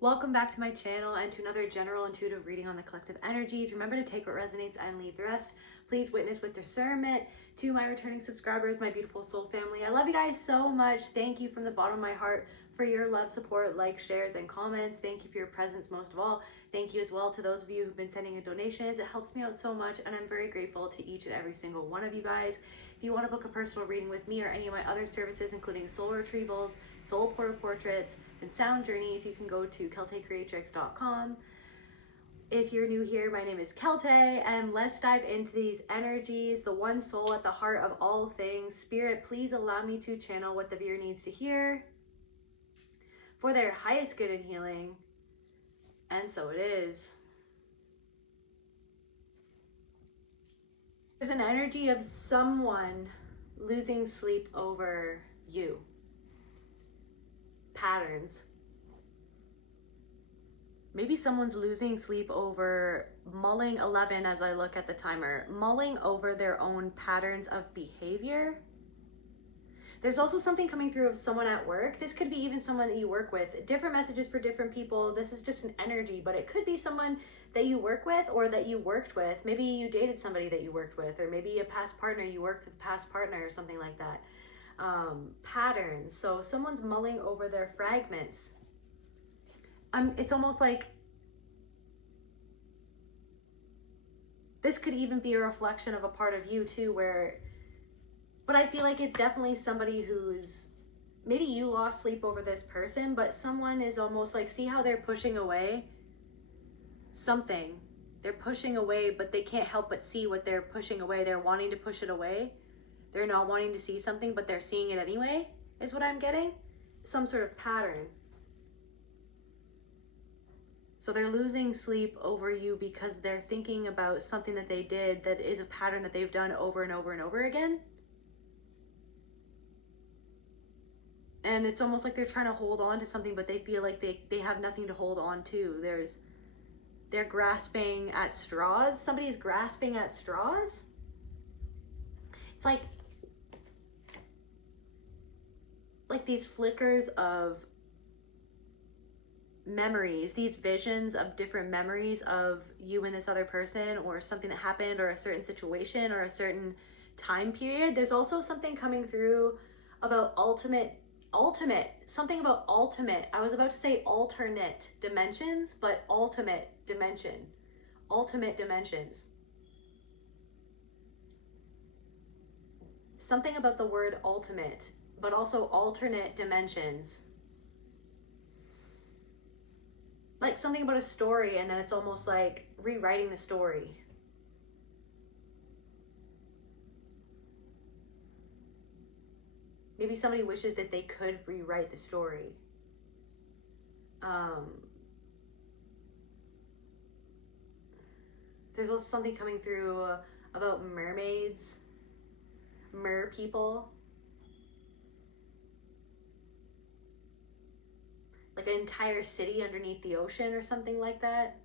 Welcome back to my channel and to another general intuitive reading on the collective energies. Remember to take what resonates and leave the rest. Please witness with discernment. To my returning subscribers, my beautiful soul family, I love you guys so much. Thank you from the bottom of my heart for your love, support, likes, shares, and comments. Thank you for your presence most of all. Thank you as well to those of you who've been sending in donations. It helps me out so much, and I'm very grateful to each and every single one of you guys. If you want to book a personal reading with me or any of my other services, including soul retrievals, soul portraits, and sound journeys, you can go to celtaecreatrix.com. If you're new here, my name is Celtae, and let's dive into these energies, the one soul at the heart of all things. Spirit, please allow me to channel what the viewer needs to hear for their highest good and healing. And so it is. There's an energy of someone losing sleep over you. Patterns. Maybe someone's losing sleep over mulling 11 as I look at the timer, mulling over their own patterns of behavior. There's also something coming through of someone at work. This could be even someone that you work with. Different messages for different people. This is just an energy, but it could be someone that you work with or that you worked with. Maybe you dated somebody that you worked with, or maybe a past partner, you worked with a past partner or something like that. Patterns. So someone's mulling over their fragments. It's almost like this could even be a reflection of a part of you too, but I feel like it's definitely somebody who's, maybe you lost sleep over this person, but someone is almost like, see how they're pushing away something. They're pushing away, but they can't help but see what they're pushing away. They're wanting to push it away. They're not wanting to see something, but they're seeing it anyway, is what I'm getting. Some sort of pattern. So they're losing sleep over you because they're thinking about something that they did that is a pattern that they've done over and over and over again. And it's almost like they're trying to hold on to something, but they feel like they have nothing to hold on to. They're grasping at straws. Somebody's grasping at straws. It's like these flickers of memories, these visions of different memories of you and this other person, or something that happened, or a certain situation, or a certain time period. There's also something coming through about ultimate, something about ultimate. I was about to say alternate dimensions, but ultimate dimension, ultimate dimensions. Something about the word ultimate, but also alternate dimensions. Like something about a story, and then it's almost like rewriting the story. Maybe somebody wishes that they could rewrite the story. There's also something coming through about mermaids, mer people. Like an entire city underneath the ocean or something like that.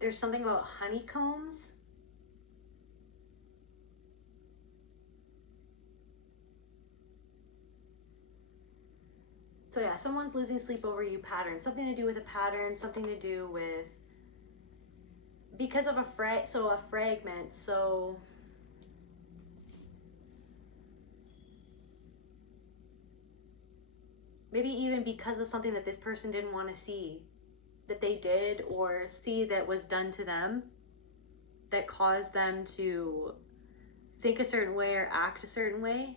There's something about honeycombs. So yeah, someone's losing sleep over you pattern. Something to do with a pattern, something to do with, because of a fragment. So maybe even because of something that this person didn't want to see, that they did, or see that was done to them, that caused them to think a certain way or act a certain way.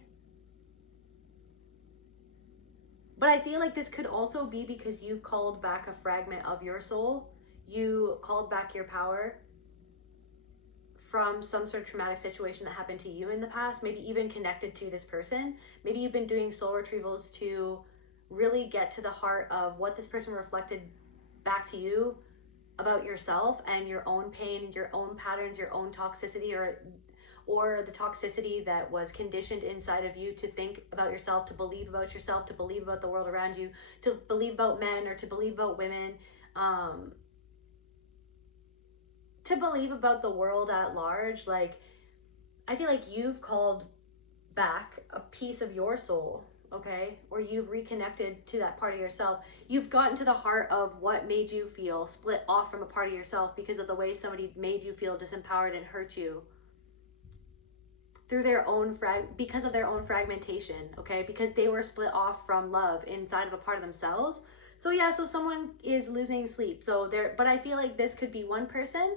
But I feel like this could also be because you've called back a fragment of your soul. You called back your power from some sort of traumatic situation that happened to you in the past, maybe even connected to this person. Maybe you've been doing soul retrievals to really get to the heart of what this person reflected back to you about yourself and your own pain, your own patterns, your own toxicity, or the toxicity that was conditioned inside of you to think about yourself, to believe about yourself, to believe about the world around you, to believe about men or to believe about women, to believe about the world at large. Like, I feel like you've called back a piece of your soul, okay? Or you've reconnected to that part of yourself. You've gotten to the heart of what made you feel split off from a part of yourself because of the way somebody made you feel disempowered and hurt you through their own because of their own fragmentation, okay? Because they were split off from love inside of a part of themselves. So yeah, so someone is losing sleep. So but I feel like this could be one person,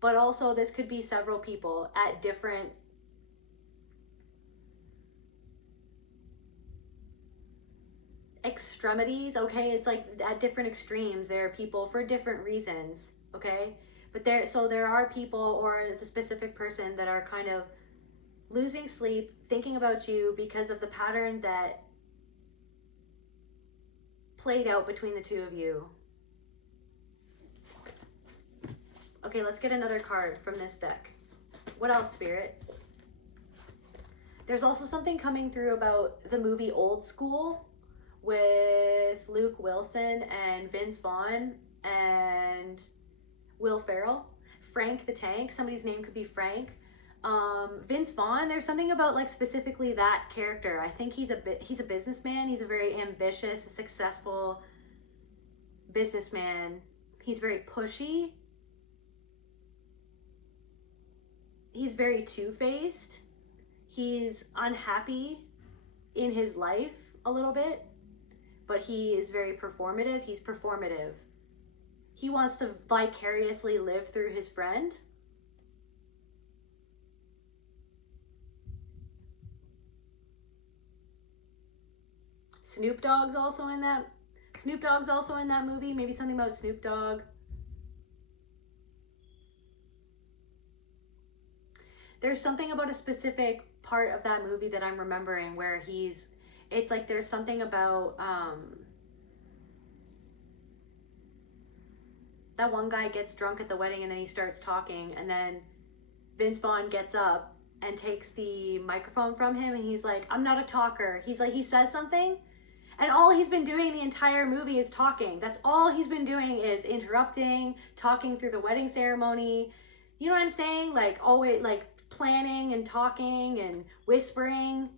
but also this could be several people at different extremities, okay? It's like at different extremes. There are people for different reasons, okay? But there are people, or it's a specific person that are kind of losing sleep, thinking about you because of the pattern that played out between the two of you. Okay, let's get another card from this deck. What else, Spirit? There's also something coming through about the movie Old School with Luke Wilson and Vince Vaughn and Will Ferrell. Frank the Tank, somebody's name could be Frank. Vince Vaughn, there's something about like specifically that character. I think he's a businessman. He's a very ambitious, successful businessman. He's very pushy. He's very two-faced. He's unhappy in his life a little bit, but he is very performative. He's performative. He wants to vicariously live through his friend. Snoop Dogg's also in that movie. Maybe something about Snoop Dogg. There's something about a specific part of that movie that I'm remembering where it's like there's something about that one guy gets drunk at the wedding and then he starts talking, and then Vince Vaughn gets up and takes the microphone from him and he's like, I'm not a talker. He's like, he says something and all he's been doing the entire movie is talking. That's all he's been doing is interrupting, talking through the wedding ceremony. You know what I'm saying? Like always like planning and talking and whispering,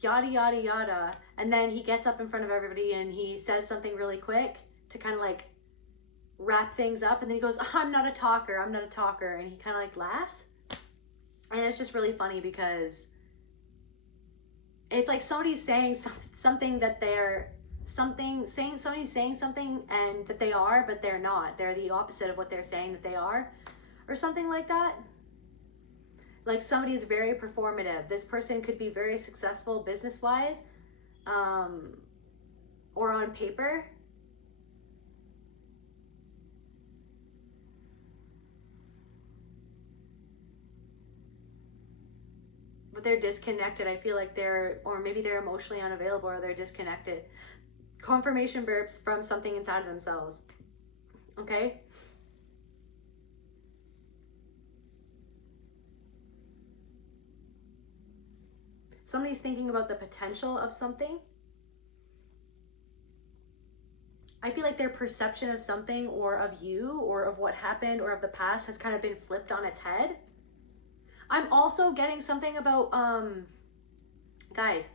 yada yada yada, and then he gets up in front of everybody and he says something really quick to kind of like wrap things up, and then he goes, I'm not a talker, and he kind of like laughs, and it's just really funny because it's like somebody's saying something that they're somebody's saying something and that they are, but they're not. They're the opposite of what they're saying that they are, or something like that. Like somebody is very performative. This person could be very successful business-wise, or on paper. But they're disconnected. I feel like or maybe they're emotionally unavailable, or they're disconnected. Confirmation burps from something inside of themselves. Okay? Somebody's thinking about the potential of something. I feel like their perception of something, or of you, or of what happened, or of the past has kind of been flipped on its head. I'm also getting something about, guys,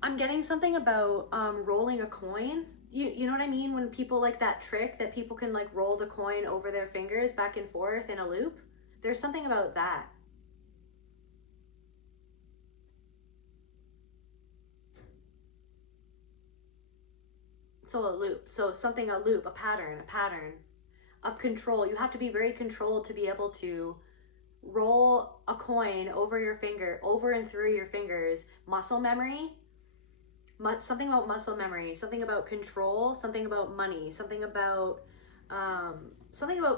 I'm getting something about rolling a coin. You know what I mean? When people like that trick that people can like roll the coin over their fingers back and forth in a loop. There's something about that. So a loop, a pattern of control. You have to be very controlled to be able to roll a coin over and through your fingers. Muscle memory, something about muscle memory, something about control, something about money, something about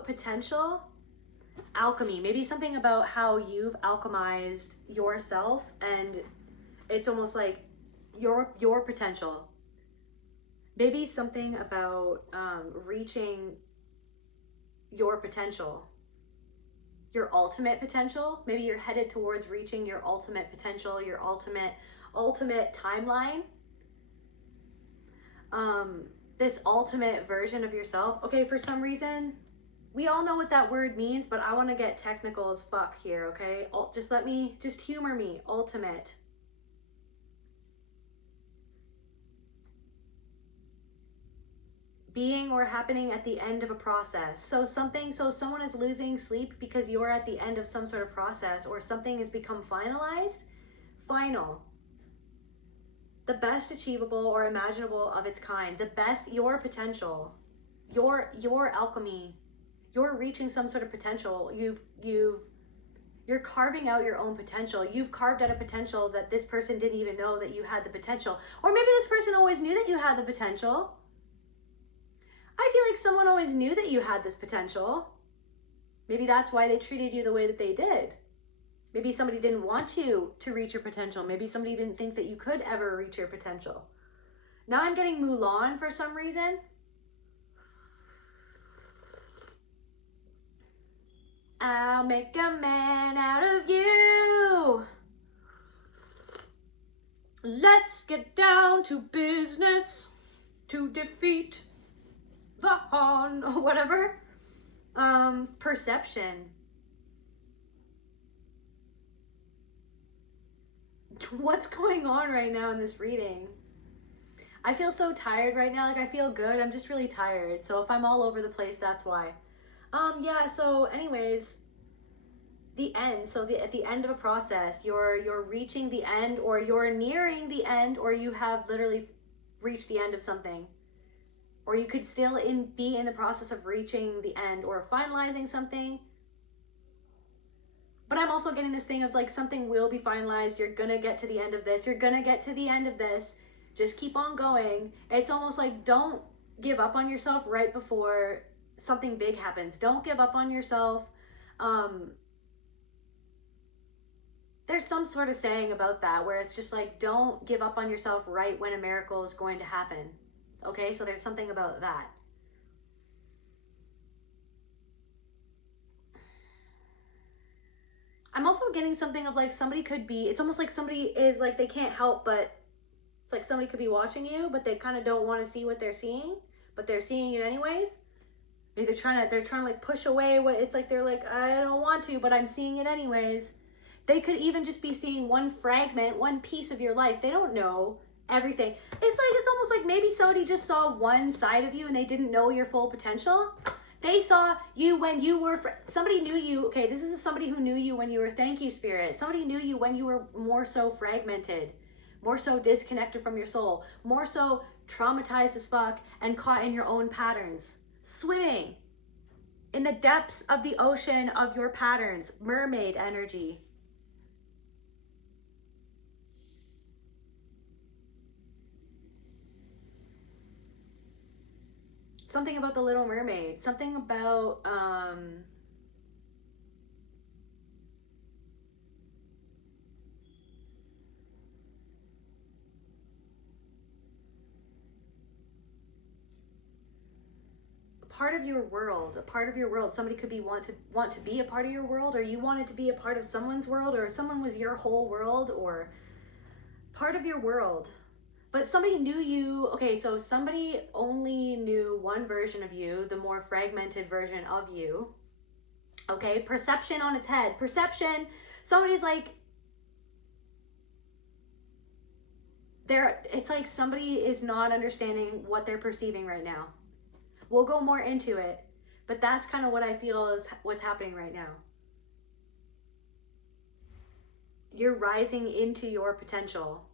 potential, alchemy, maybe something about how you've alchemized yourself, and it's almost like your potential. Maybe something about reaching your potential, your ultimate potential. Maybe you're headed towards reaching your ultimate potential, your ultimate timeline. This ultimate version of yourself. Okay, for some reason, We all know what that word means, but I want to get technical as fuck here, okay? Just humor me. Ultimate. Being or happening at the end of a process. So someone is losing sleep because you're at the end of some sort of process, or something has become finalized. Final. The best achievable or imaginable of its kind. The best, your potential. Your alchemy. You're reaching some sort of potential. You're carving out your own potential. You've carved out a potential that this person didn't even know that you had the potential. Or maybe this person always knew that you had the potential. I feel like someone always knew that you had this potential. Maybe that's why they treated you the way that they did. Maybe somebody didn't want you to reach your potential. Maybe somebody didn't think that you could ever reach your potential. Now I'm getting Mulan for some reason. I'll make a man out of you. Let's get down to business to defeat the Han, or whatever. Perception. What's going on right now in this reading? I feel so tired right now. Like, I feel good. I'm just really tired. So if I'm all over the place, that's why. Yeah, so anyways, the end. So at the end of a process, you're reaching the end, or you're nearing the end, or you have literally reached the end of something. Or you could still be in the process of reaching the end or finalizing something. But I'm also getting this thing of like, something will be finalized. You're gonna get to the end of this. You're gonna get to the end of this. Just keep on going. It's almost like, don't give up on yourself right before something big happens. Don't give up on yourself. There's some sort of saying about that where it's just like, don't give up on yourself right when a miracle is going to happen. Okay, so there's something about that. I'm also getting something of like, somebody could be, it's almost like somebody is like, they can't help but, it's like somebody could be watching you, but they kind of don't want to see what they're seeing, but they're seeing it anyways. Maybe they're trying to like push away what it's like, they're like, I don't want to, but I'm seeing it anyways. They could even just be seeing one fragment, one piece of your life. They don't know everything. It's almost like maybe somebody just saw one side of you and they didn't know your full potential. They saw you when you were, somebody knew you. Okay, this is somebody who knew you when you were, thank you, Spirit. Somebody knew you when you were more so fragmented, more so disconnected from your soul, more so traumatized as fuck and caught in your own patterns. Swimming in the depths of the ocean of your patterns. Mermaid energy. Something about the Little Mermaid. Something about part of your world, a part of your world. Somebody could be want to be a part of your world, or you wanted to be a part of someone's world, or someone was your whole world, or part of your world. But somebody knew you. Okay, so somebody only knew one version of you, the more fragmented version of you. Okay, perception on its head. Perception, somebody's like, it's like somebody is not understanding what they're perceiving right now. We'll go more into it, but that's kind of what I feel is what's happening right now. You're rising into your potential.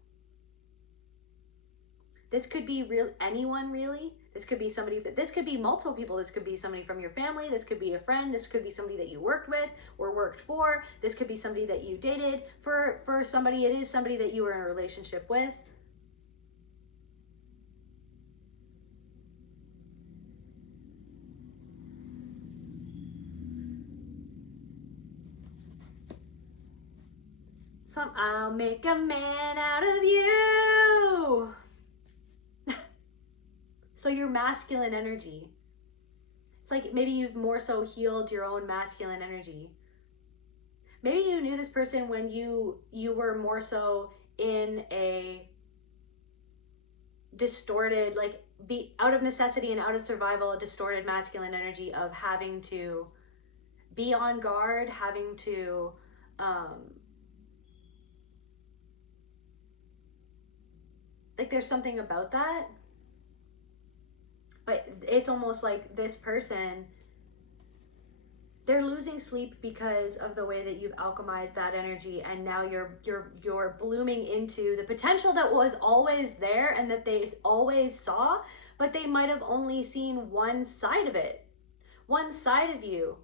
This could be anyone really. This could be somebody, this could be multiple people. This could be somebody from your family. This could be a friend. This could be somebody that you worked with or worked for. This could be somebody that you dated. For somebody, it is somebody that you were in a relationship with. I'll make a man out of you. So your masculine energy. It's like maybe you've more so healed your own masculine energy. Maybe you knew this person when you were more so in a distorted, like be out of necessity and out of survival, a distorted masculine energy of having to be on guard, having to like there's something about that. But it's almost like this person, they're losing sleep because of the way that you've alchemized that energy, and now you're blooming into the potential that was always there and that they always saw, but they might have only seen one side of it, one side of you.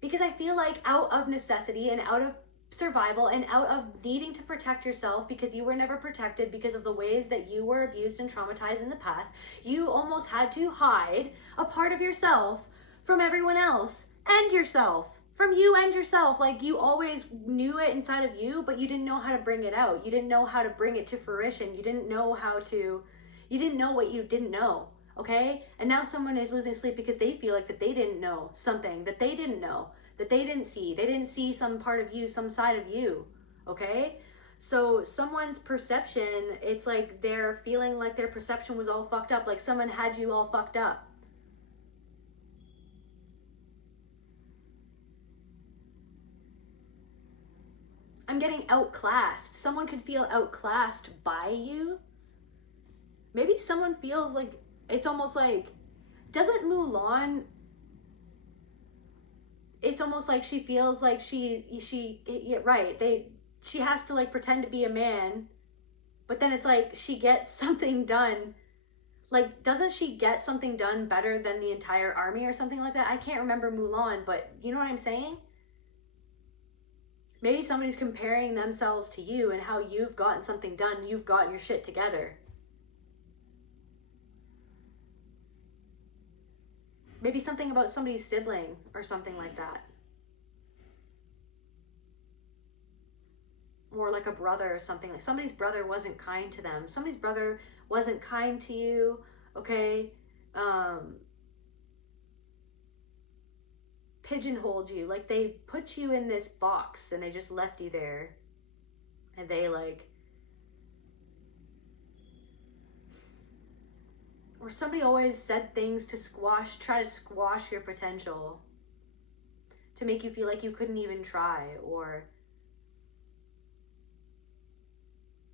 Because I feel like out of necessity and out of survival and out of needing to protect yourself, because you were never protected because of the ways that you were abused and traumatized in the past, you almost had to hide a part of yourself from everyone else and yourself, from you and yourself. Like you always knew it inside of you, but you didn't know how to bring it out. You didn't know how to bring it to fruition. You didn't know you didn't know what you didn't know. Okay? And now someone is losing sleep because they feel like that they didn't know something that they didn't know, that they didn't see. They didn't see some part of you, some side of you. Okay? So someone's perception, it's like they're feeling like their perception was all fucked up, like someone had you all fucked up. I'm getting outclassed. Someone could feel outclassed by you. Maybe someone feels like, it's almost like, doesn't Mulan, it's almost like she feels like she has to like pretend to be a man, but then it's like she gets something done. Like, doesn't she get something done better than the entire army or something like that? I can't remember Mulan, but you know what I'm saying? Maybe somebody's comparing themselves to you and how you've gotten something done. You've gotten your shit together. Maybe something about somebody's sibling or something like that. Or like a brother or something. Like somebody's brother wasn't kind to them. Somebody's brother wasn't kind to you, okay? Pigeonholed you. Like they put you in this box and they just left you there. And they like... Or somebody always said things to try to squash your potential. To make you feel like you couldn't even try. Or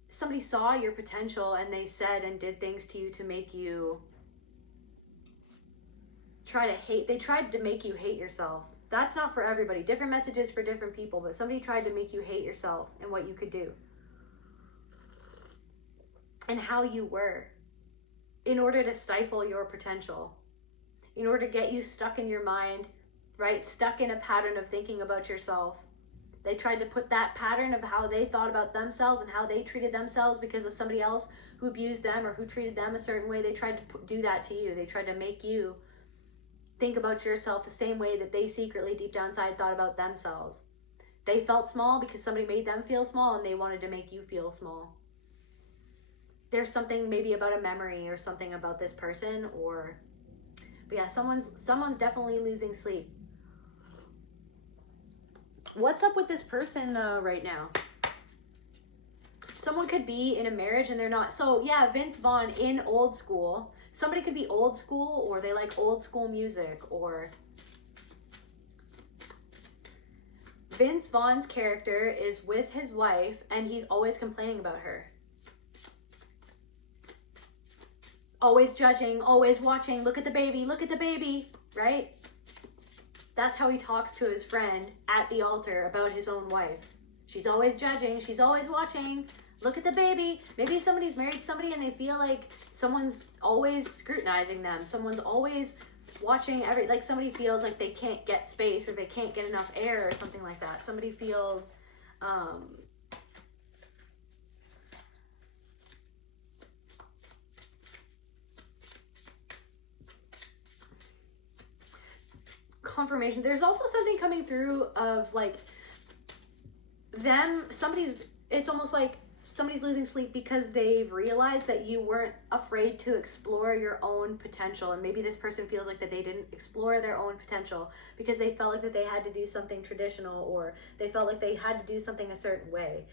somebody saw your potential and they said and did things to you to make you they tried to make you hate yourself. That's not for everybody. Different messages for different people, but somebody tried to make you hate yourself and what you could do. And how you were. In order to stifle your potential. In order to get you stuck in your mind, right? Stuck in a pattern of thinking about yourself. They tried to put that pattern of how they thought about themselves and how they treated themselves because of somebody else who abused them or who treated them a certain way. They tried to do that to you. They tried to make you think about yourself the same way that they secretly deep down inside thought about themselves. They felt small because somebody made them feel small and they wanted to make you feel small. There's something maybe about a memory or something about this person, but yeah, someone's definitely losing sleep. What's up with this person right now? Someone could be in a marriage and they're not. So yeah, Vince Vaughn in old school. Somebody could be old school or they like old school music, or Vince Vaughn's character is with his wife and he's always complaining about her. Always judging, always watching, look at the baby, right? That's how he talks to his friend at the altar about his own wife. She's always judging, she's always watching, look at the baby. Maybe somebody's married to somebody and they feel like someone's always scrutinizing them. Someone's always watching like somebody feels like they can't get space or they can't get enough air or something like that. Somebody feels, confirmation. There's also something coming through of like it's almost like somebody's losing sleep because they've realized that you weren't afraid to explore your own potential. And maybe this person feels like that they didn't explore their own potential because they felt like that they had to do something traditional, or they felt like they had to do something a certain way.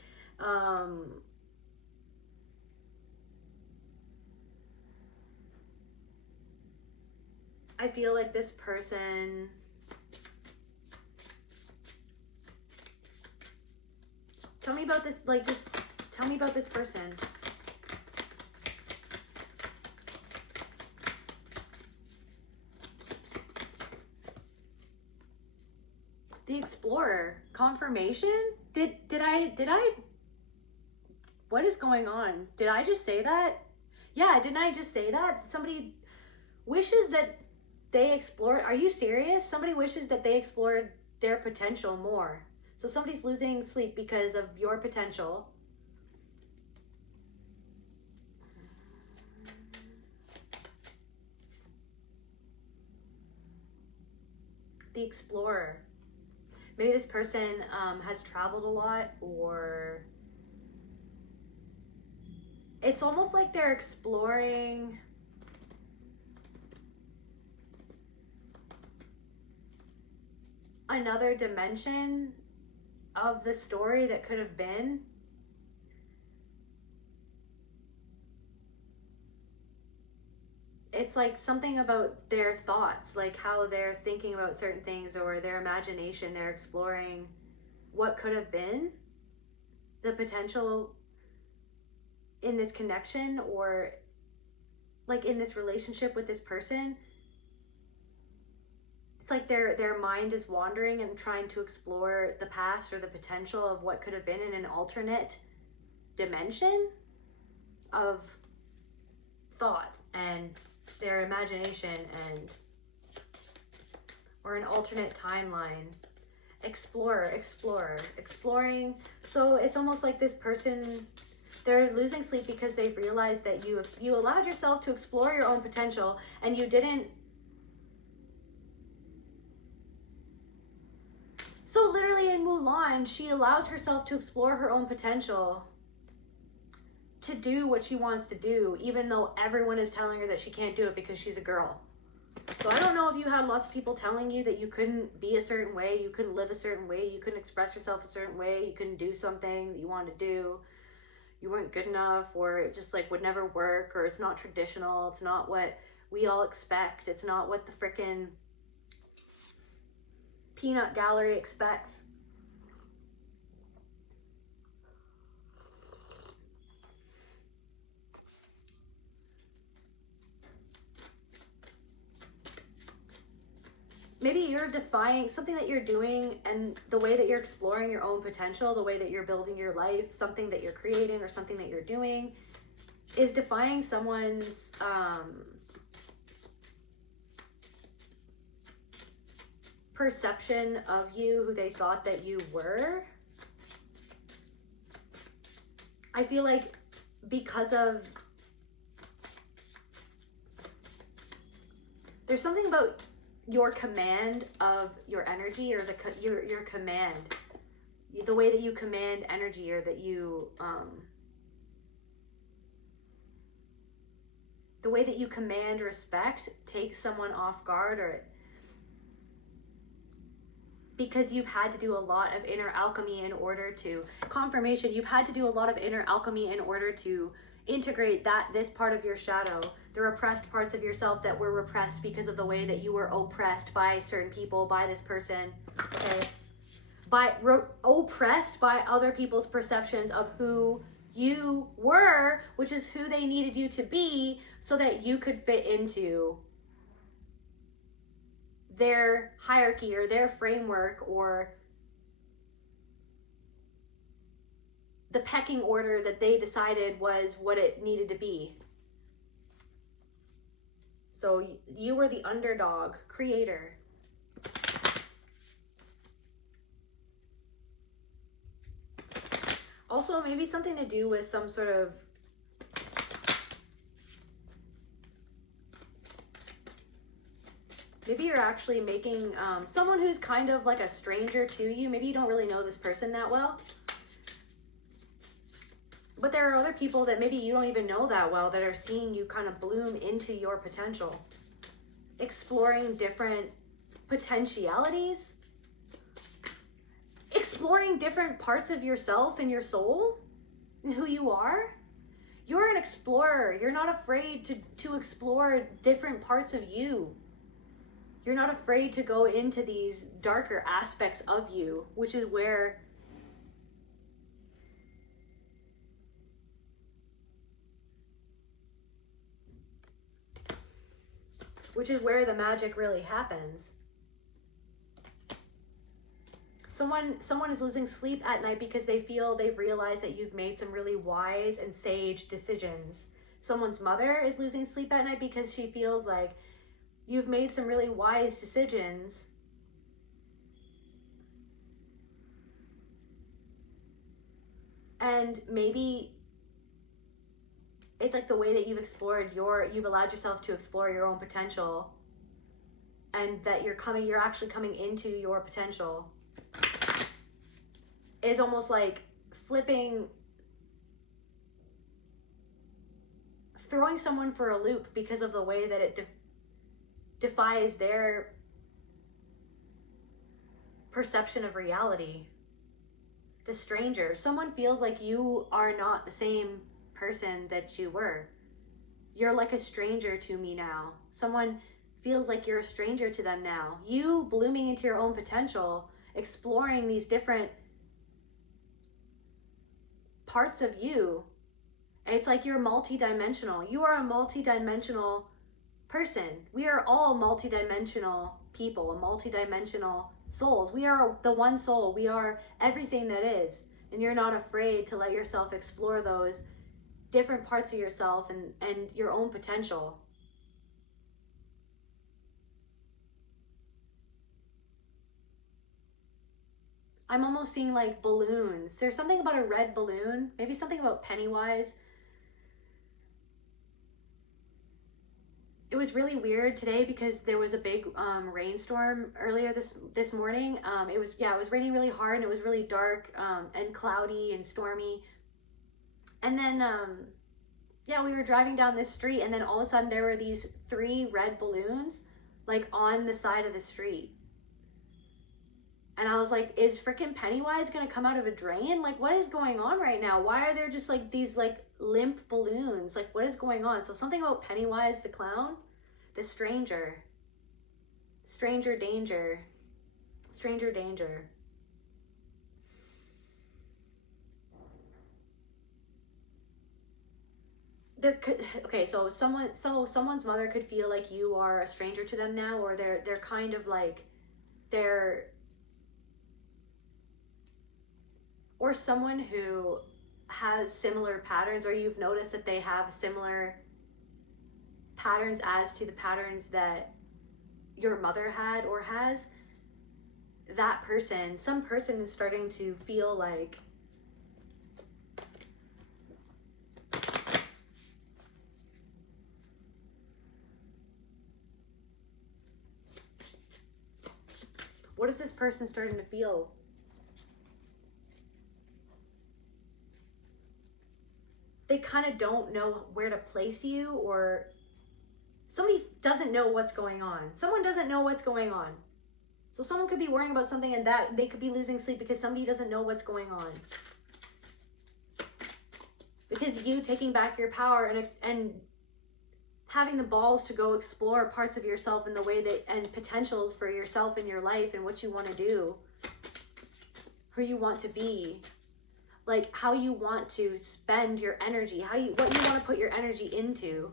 I feel like this person tell me about this, like, just tell me about this person. The Explorer, confirmation? Did I, what is going on? Did I just say that? Yeah, didn't I just say that? Somebody wishes that they explored, are you serious? Somebody wishes that they explored their potential more. So somebody's losing sleep because of your potential. The Explorer. Maybe this person has traveled a lot, or it's almost like they're exploring another dimension of the story that could have been. It's like something about their thoughts, like how they're thinking about certain things, or their imagination. They're exploring what could have been, the potential in this connection, or like in this relationship with this person. It's like their mind is wandering and trying to explore the past or the potential of what could have been in an alternate dimension of thought and their imagination, and or an alternate timeline. Exploring. So it's almost like this person, they're losing sleep because they've realized that you allowed yourself to explore your own potential, and you didn't. So literally in Mulan, she allows herself to explore her own potential, to do what she wants to do, even though everyone is telling her that she can't do it because she's a girl. So I don't know if you had lots of people telling you that you couldn't be a certain way, you couldn't live a certain way, you couldn't express yourself a certain way, you couldn't do something that you wanted to do, you weren't good enough, or it just like would never work, or it's not traditional, it's not what we all expect, it's not what the frickin' peanut gallery expects. Maybe you're defying something that you're doing, and the way that you're exploring your own potential, the way that you're building your life, something that you're creating or something that you're doing is defying someone's perception of you, who they thought that you were. I feel like because of, there's something about your command of your energy, or your command, the way that you command energy, or that you the way that you command respect takes someone off guard, or because you've had to do a lot of inner alchemy in order to confirmation. You've had to do a lot of inner alchemy in order to integrate this part of your shadow, the repressed parts of yourself that were repressed because of the way that you were oppressed by certain people, by this person, okay, oppressed by other people's perceptions of who you were, which is who they needed you to be, so that you could fit into their hierarchy or their framework, or the pecking order that they decided was what it needed to be. So you were the underdog creator. Also, maybe something to do with some sort of maybe you're actually making someone who's kind of like a stranger to you. Maybe you don't really know this person that well. But there are other people that maybe you don't even know that well that are seeing you kind of bloom into your potential. Exploring different potentialities. Exploring different parts of yourself and your soul and who you are. You're an explorer. You're not afraid to explore different parts of you. You're not afraid to go into these darker aspects of you, which is where the magic really happens. Someone is losing sleep at night because they've realized that you've made some really wise and sage decisions. Someone's mother is losing sleep at night because she feels like you've made some really wise decisions. And maybe it's like the way that you've allowed yourself to explore your own potential, and that you're actually coming into your potential is almost like throwing someone for a loop because of the way that it defies their perception of reality. The stranger. Someone feels like you are not the same person that you were. You're like a stranger to me now. Someone feels like you're a stranger to them now. You blooming into your own potential, exploring these different parts of you. It's like you're multidimensional. You are a multidimensional person. We are all multidimensional people, multidimensional souls. We are the one soul. We are everything that is. And you're not afraid to let yourself explore those different parts of yourself and your own potential. I'm almost seeing like balloons. There's something about a red balloon, maybe something about Pennywise. It was really weird today because there was a big rainstorm earlier this morning. It was raining really hard, and it was really dark and cloudy and stormy. And then we were driving down this street, and then all of a sudden there were these 3 red balloons like on the side of the street. And I was like, is freaking Pennywise gonna come out of a drain? Like, what is going on right now? Why are there just like these like limp balloons? Like, what is going on? So something about Pennywise the clown, the stranger danger. Someone's mother could feel like you are a stranger to them now, or they're kind of like or someone who has similar patterns, or you've noticed that they have similar patterns as to the patterns that your mother had or has. Some person is starting to feel like what is this person starting to feel? They kind of don't know where to place you, or somebody doesn't know what's going on. Someone doesn't know what's going on. So someone could be worrying about something, and that they could be losing sleep because somebody doesn't know what's going on. Because you taking back your power and having the balls to go explore parts of yourself in the way that, and potentials for yourself in your life and what you want to do, who you want to be. Like how you want to spend your energy, what you want to put your energy into.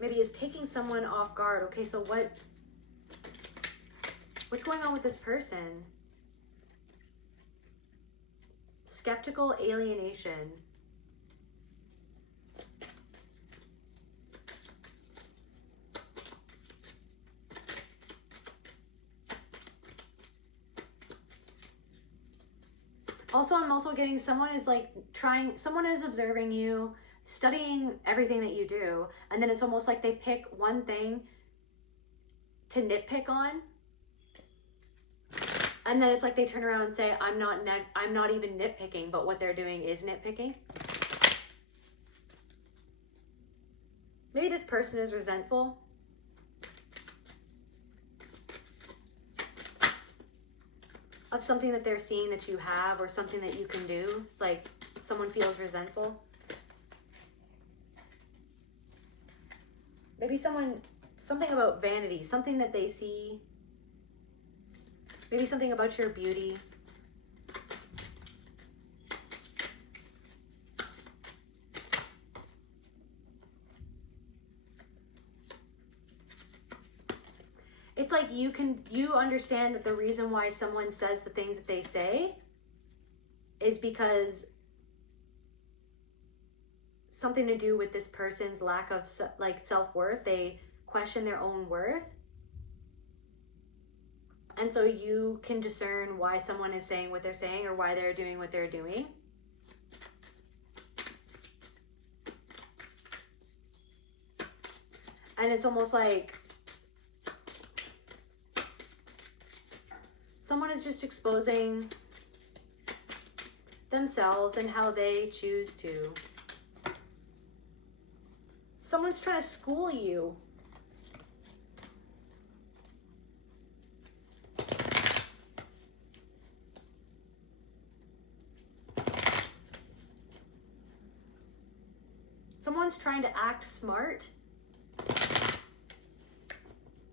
Maybe is taking someone off guard. Okay, so what's going on with this person? Skeptical alienation. I'm also getting someone is observing you, studying everything that you do, and then it's almost like they pick one thing to nitpick on, and then it's like they turn around and say, I'm not even nitpicking, but what they're doing is nitpicking. Maybe this person is resentful. Of something that they're seeing that you have, or something that you can do. It's like someone feels resentful. Maybe something about vanity, something that they see. Maybe something about your beauty. It's like you understand that the reason why someone says the things that they say is because something to do with this person's lack of like self-worth. They question their own worth. And so you can discern why someone is saying what they're saying or why they're doing what they're doing. And it's almost like someone is just exposing themselves and how they choose to. Someone's trying to school you. Someone's trying to act smart.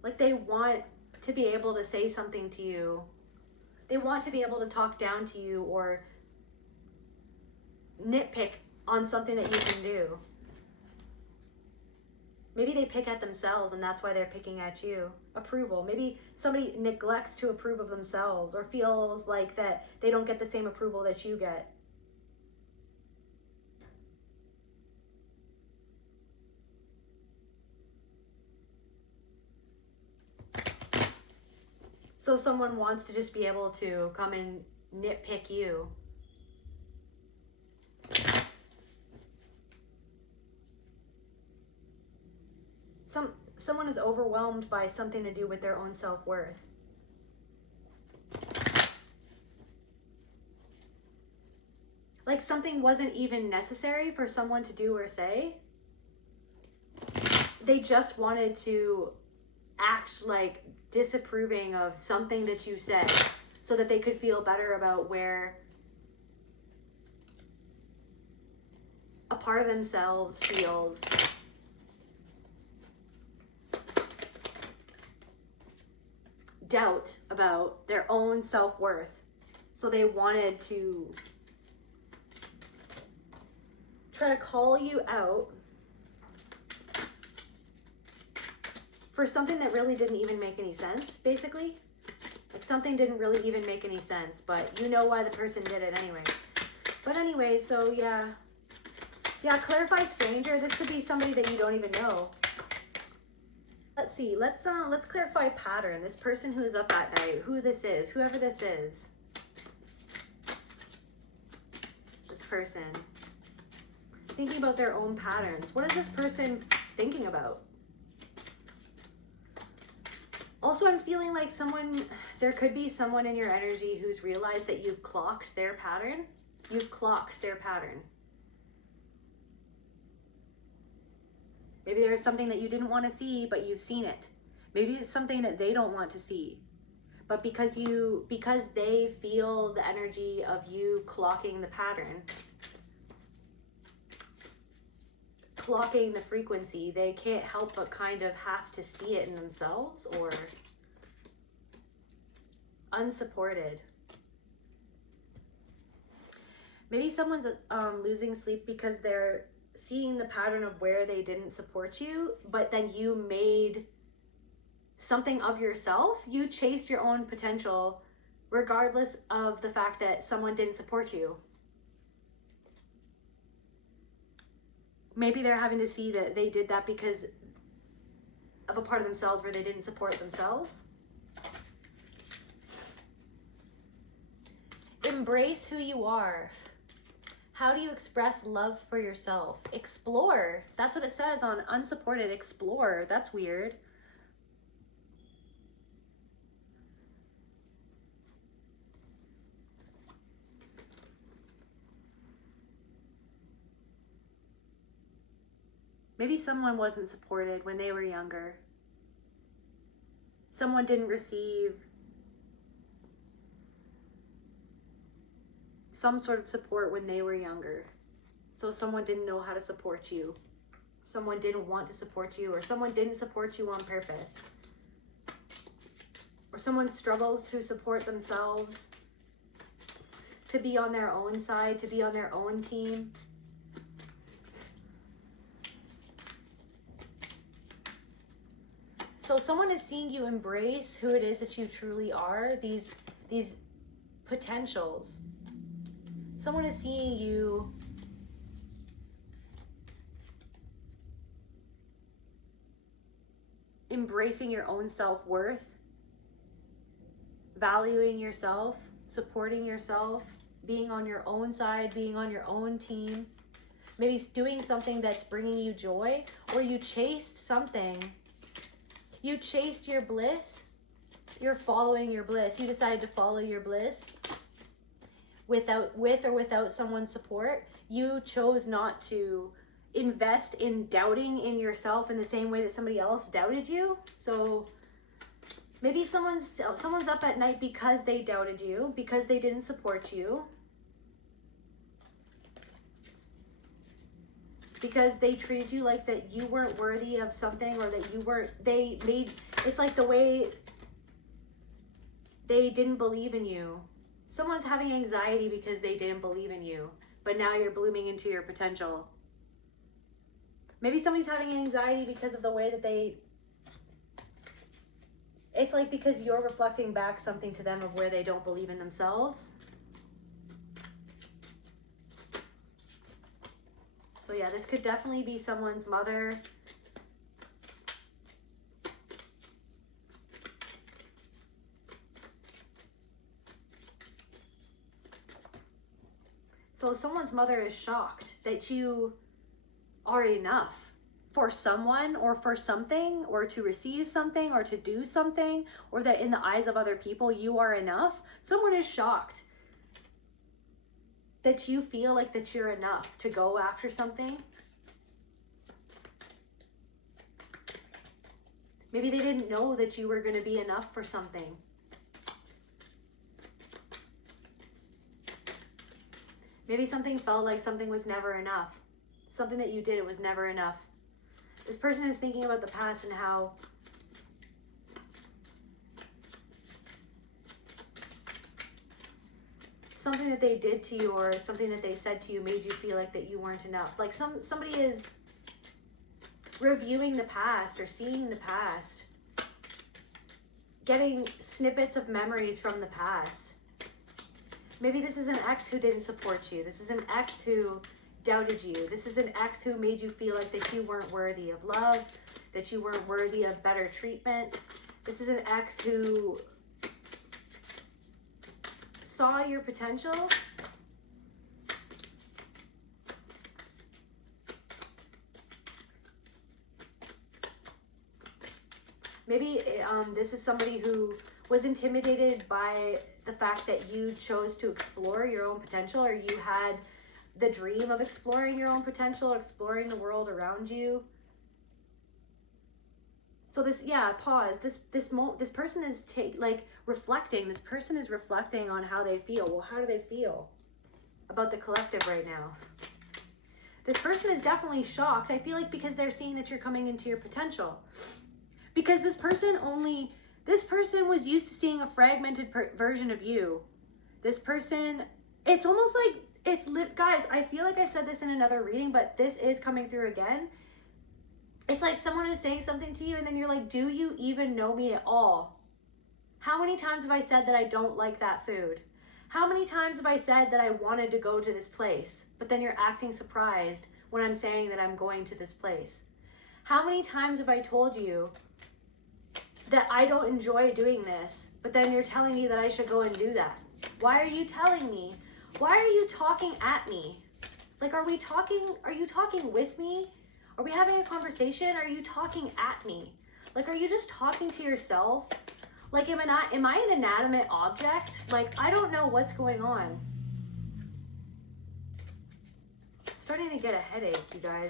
Like they want to be able to say something to you. They want to be able to talk down to you or nitpick on something that you can do. Maybe they pick at themselves and that's why they're picking at you. Approval. Maybe somebody neglects to approve of themselves or feels like that they don't get the same approval that you get. So someone wants to just be able to come and nitpick you. Someone is overwhelmed by something to do with their own self-worth. Like something wasn't even necessary for someone to do or say. They just wanted to act like disapproving of something that you said so that they could feel better about where a part of themselves feels doubt about their own self-worth. So they wanted to try to call you out for something that really didn't even make any sense, basically. Like something didn't really even make any sense, but you know why the person did it anyway. But anyway, so yeah. Yeah, clarify stranger. This could be somebody that you don't even know. Let's see, let's clarify pattern. This person who is up at night, who this is, whoever this is. This person. Thinking about their own patterns. What is this person thinking about? Also, I'm feeling like there could be someone in your energy who's realized that you've clocked their pattern. You've clocked their pattern. Maybe there's something that you didn't want to see, but you've seen it. Maybe it's something that they don't want to see. But because they feel the energy of you clocking the pattern, clocking the frequency, they can't help but kind of have to see it in themselves or unsupported. Maybe someone's losing sleep because they're seeing the pattern of where they didn't support you, but then you made something of yourself. You chased your own potential regardless of the fact that someone didn't support you. Maybe they're having to see that they did that because of a part of themselves where they didn't support themselves. Embrace who you are. How do you express love for yourself? Explore. That's what it says on unsupported. Explore. That's weird. Maybe someone wasn't supported when they were younger. Someone didn't receive some sort of support when they were younger. So someone didn't know how to support you. Someone didn't want to support you, or someone didn't support you on purpose. Or someone struggles to support themselves, to be on their own side, to be on their own team. So someone is seeing you embrace who it is that you truly are, these potentials. Someone is seeing you embracing your own self-worth, valuing yourself, supporting yourself, being on your own side, being on your own team. Maybe doing something that's bringing you joy, or you chased something. You chased your bliss. You're following your bliss. You decided to follow your bliss with or without someone's support. You chose not to invest in doubting in yourself in the same way that somebody else doubted you. So maybe someone's up at night because they doubted you, because they didn't support you, because they treated you like that you weren't worthy of something, or that you weren't, it's like the way they didn't believe in you. Someone's having anxiety because they didn't believe in you, but now you're blooming into your potential. Maybe somebody's having anxiety because of the way that it's like because you're reflecting back something to them of where they don't believe in themselves. So yeah, this could definitely be someone's mother. So someone's mother is shocked that you are enough for someone, or for something, or to receive something, or to do something, or that in the eyes of other people you are enough. Someone is shocked that you feel like that you're enough to go after something. Maybe they didn't know that you were going to be enough for something. Maybe something felt like something was never enough. Something that you did, it was never enough. This person is thinking about the past and how something that they did to you, or something that they said to you, made you feel like that you weren't enough. Like somebody is reviewing the past, or seeing the past, getting snippets of memories from the past. Maybe this is an ex who didn't support you. This is an ex who doubted you. This is an ex who made you feel like that you weren't worthy of love, that you weren't worthy of better treatment. This is an ex who saw your potential maybe this is somebody who was intimidated by the fact that you chose to explore your own potential, or you had the dream of exploring your own potential, exploring the world around you. So pause. This person is reflecting. This person is reflecting on how they feel. Well, how do they feel about the collective right now? This person is definitely shocked. I feel like because they're seeing that you're coming into your potential. Because this person was used to seeing a fragmented version of you. This person, it's almost like guys, I feel like I said this in another reading, but this is coming through again. It's like someone is saying something to you, and then you're like, do you even know me at all? How many times have I said that I don't like that food? How many times have I said that I wanted to go to this place, but then you're acting surprised when I'm saying that I'm going to this place? How many times have I told you that I don't enjoy doing this, but then you're telling me that I should go and do that? Why are you telling me? Why are you talking at me? Like, are you talking with me? Are we having a conversation? Are you talking at me? Like, are you just talking to yourself? Like, am I an inanimate object? Like, I don't know what's going on. I'm starting to get a headache, you guys.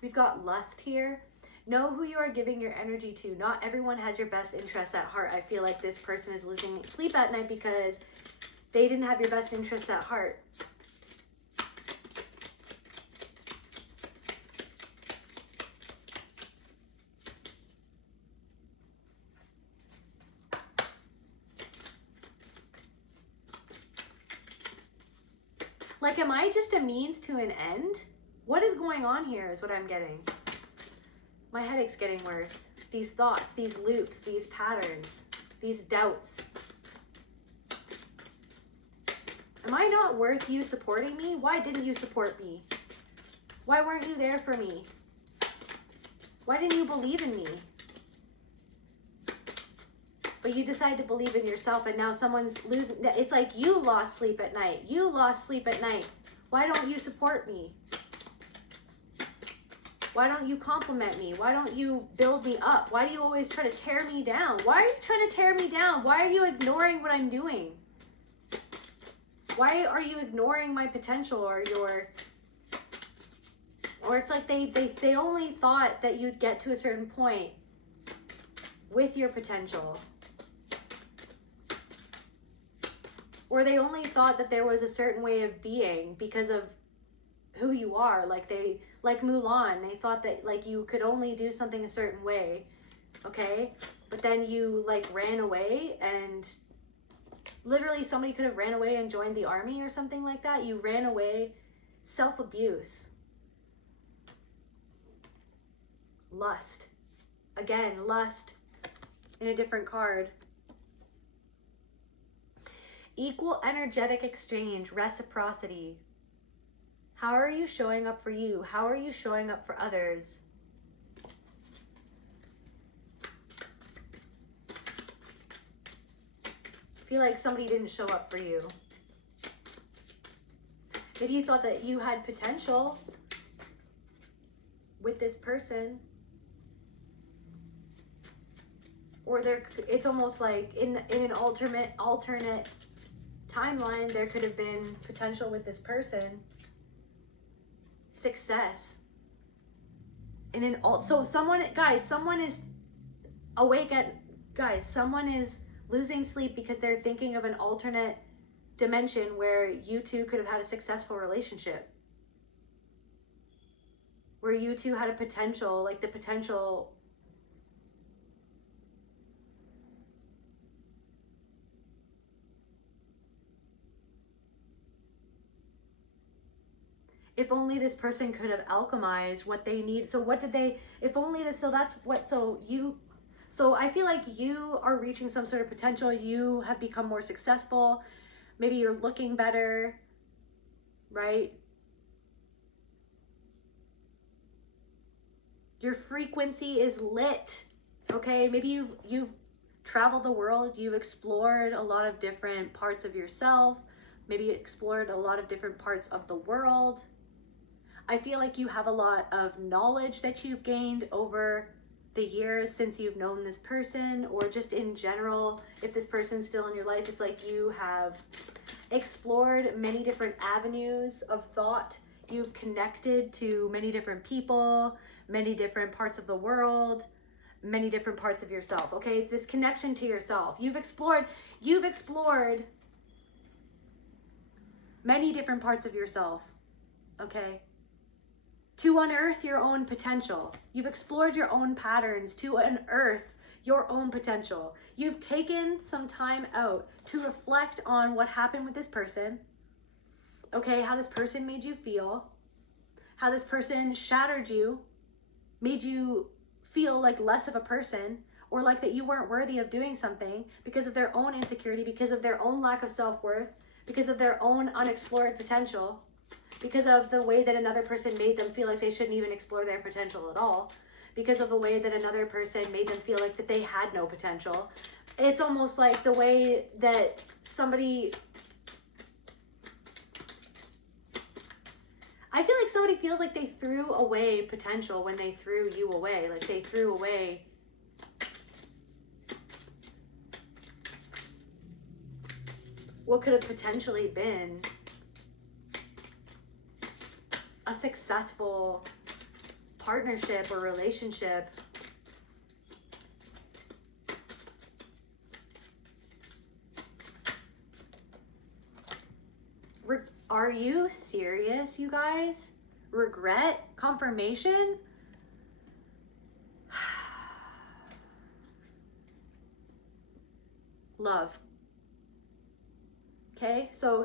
We've got lust here. Know who you are giving your energy to. Not everyone has your best interests at heart. I feel like this person is losing sleep at night because they didn't have your best interests at heart. Like, am I just a means to an end? What is going on here is what I'm getting. My headache's getting worse. These thoughts, these loops, these patterns, these doubts. Am I not worth you supporting me? Why didn't you support me? Why weren't you there for me? Why didn't you believe in me? But you decide to believe in yourself, and now someone's losing. It's like you lost sleep at night. You lost sleep at night. Why don't you support me? Why don't you compliment me? Why don't you build me up? Why do you always try to tear me down? Why are you trying to tear me down? Why are you ignoring what I'm doing? Why are you ignoring my potential or it's like they only thought that you'd get to a certain point with your potential. Or they only thought that there was a certain way of being because of who you are. Like Mulan, they thought that like you could only do something a certain way, okay? But then you like ran away, and literally somebody could have ran away and joined the army or something like that. You ran away. Self-abuse. Lust. Again, lust in a different card. Equal energetic exchange, reciprocity. How are you showing up for you? How are you showing up for others? I feel like somebody didn't show up for you. Maybe you thought that you had potential with this person. Or it's almost like in an alternate timeline, there could have been potential with this person. Success. So someone is awake someone is losing sleep because they're thinking of an alternate dimension where you two could have had a successful relationship. Where you two had a potential, like the potential. If only this person could have alchemized what they need. So what did they, if only this, so I feel like you are reaching some sort of potential. You have become more successful. Maybe you're looking better, right? Your frequency is lit, okay? Maybe you've traveled the world. You've explored a lot of different parts of yourself. Maybe explored a lot of different parts of the world. I feel like you have a lot of knowledge that you've gained over the years since you've known this person, or just in general, if this person's still in your life, it's like you have explored many different avenues of thought. You've connected to many different people, many different parts of the world, many different parts of yourself, okay? It's this connection to yourself. You've explored many different parts of yourself, okay? To unearth your own potential. You've explored your own patterns to unearth your own potential. You've taken some time out to reflect on what happened with this person, okay? How this person made you feel, how this person shattered you, made you feel like less of a person, or like that you weren't worthy of doing something because of their own insecurity, because of their own lack of self-worth, because of their own unexplored potential, because of the way that another person made them feel like they shouldn't even explore their potential at all, because of the way that another person made them feel like that they had no potential. It's almost like the way that somebody, I feel like somebody feels like they threw away potential when they threw you away. Like they threw away what could have potentially been a successful partnership or relationship. Are you serious, you guys? Regret? Confirmation? Love. Okay, so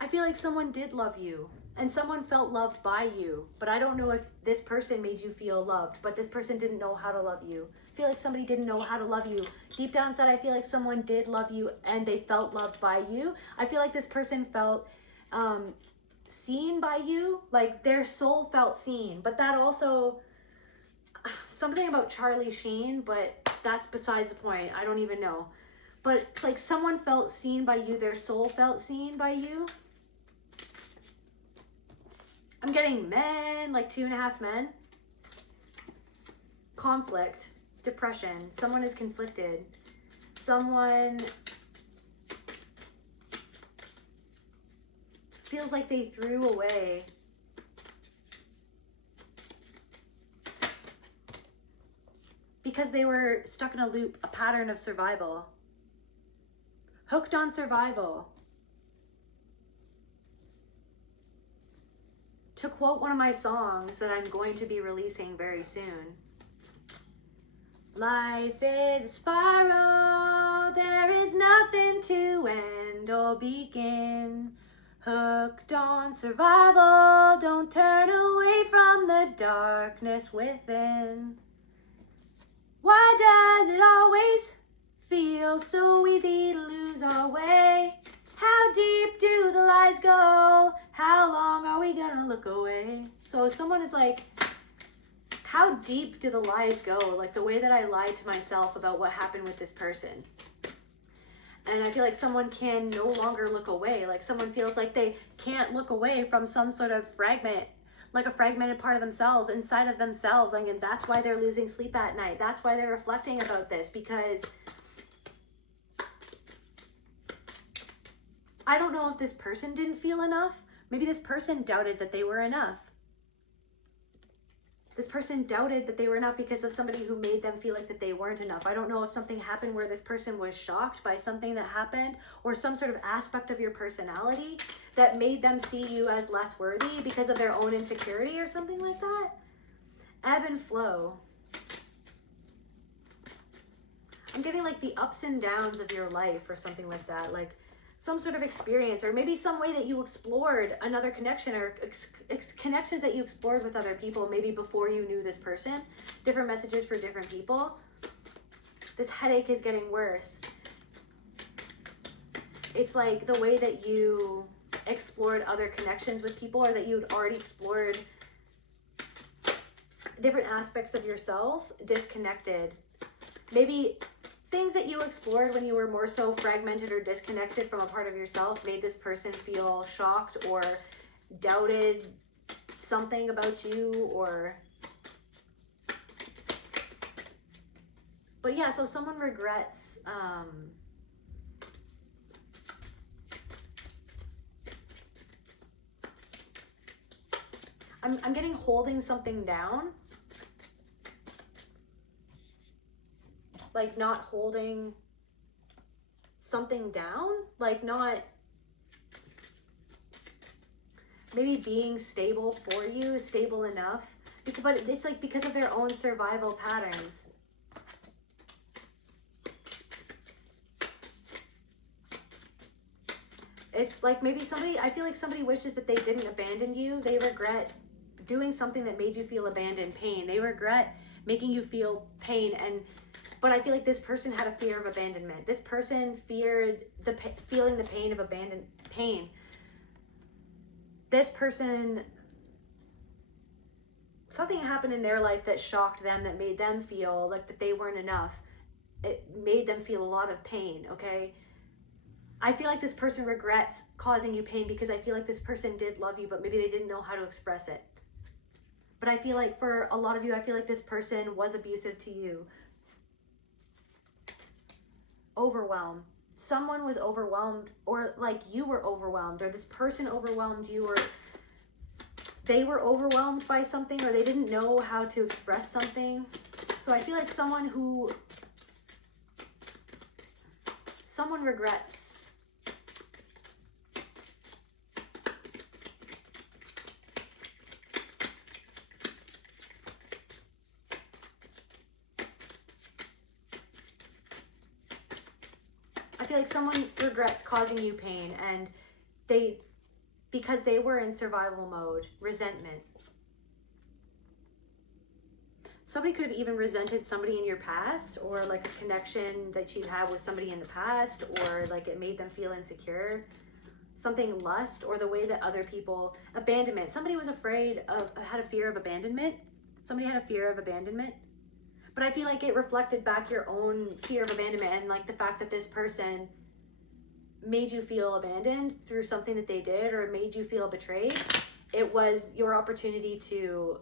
I feel like someone did love you and someone felt loved by you, but I don't know if this person made you feel loved, but this person didn't know how to love you. I feel like somebody didn't know how to love you. Deep down inside, I feel like someone did love you and they felt loved by you. I feel like this person felt seen by you, like their soul felt seen, but that also, something about Charlie Sheen, but that's besides the point. I don't even know. But like someone felt seen by you, their soul felt seen by you. I'm getting men, like 2.5 men. Conflict, depression. Someone is conflicted. Someone feels like they threw away because they were stuck in a loop, a pattern of survival. Hooked on survival. To quote one of my songs that I'm going to be releasing very soon. Life is a spiral, there is nothing to end or begin. Hooked on survival, don't turn away from the darkness within. Why does it always feel so easy to lose our way? How deep do the lies go? How long are we gonna look away? So someone is like, how deep do the lies go? Like the way that I lied to myself about what happened with this person. And I feel like someone can no longer look away. Like someone feels like they can't look away from some sort of fragment, like a fragmented part of themselves, inside of themselves. Like, and that's why they're losing sleep at night. That's why they're reflecting about this, because I don't know if this person didn't feel enough. Maybe this person doubted that they were enough. This person doubted that they were enough because of somebody who made them feel like that they weren't enough. I don't know if something happened where this person was shocked by something that happened, or some sort of aspect of your personality that made them see you as less worthy because of their own insecurity or something like that. Ebb and flow. I'm getting like the ups and downs of your life or something like that. Like some sort of experience, or maybe some way that you explored another connection, or connections that you explored with other people, maybe before you knew this person. Different messages for different people. This headache is getting worse. It's like the way that you explored other connections with people, or that you'd already explored different aspects of yourself, disconnected. Maybe things that you explored when you were more so fragmented or disconnected from a part of yourself made this person feel shocked or doubted something about you, or... But yeah, so someone regrets I'm getting holding something down. Like not holding something down, like not maybe being stable for you, stable enough, but it's like because of their own survival patterns. It's like maybe somebody, I feel like somebody wishes that they didn't abandon you. They regret doing something that made you feel abandoned, pain. They regret making you feel pain, but I feel like this person had a fear of abandonment. This person feared feeling the pain of abandoned pain. This person, something happened in their life that shocked them, that made them feel like that they weren't enough. It made them feel a lot of pain, okay? I feel like this person regrets causing you pain because I feel like this person did love you, but maybe they didn't know how to express it. But I feel like for a lot of you, I feel like this person was abusive to you. Overwhelmed. Someone was overwhelmed, or like you were overwhelmed, or this person overwhelmed you, or they were overwhelmed by something, or they didn't know how to express something. So I feel like someone regrets. I feel like someone regrets causing you pain, and because they were in survival mode, resentment. Somebody could have even resented somebody in your past, or like a connection that you had with somebody in the past, or like it made them feel insecure. Something lust, or the way that other people, abandonment. Somebody was had a fear of abandonment. Somebody had a fear of abandonment. But I feel like it reflected back your own fear of abandonment, and like the fact that this person made you feel abandoned through something that they did, or made you feel betrayed. It was your opportunity to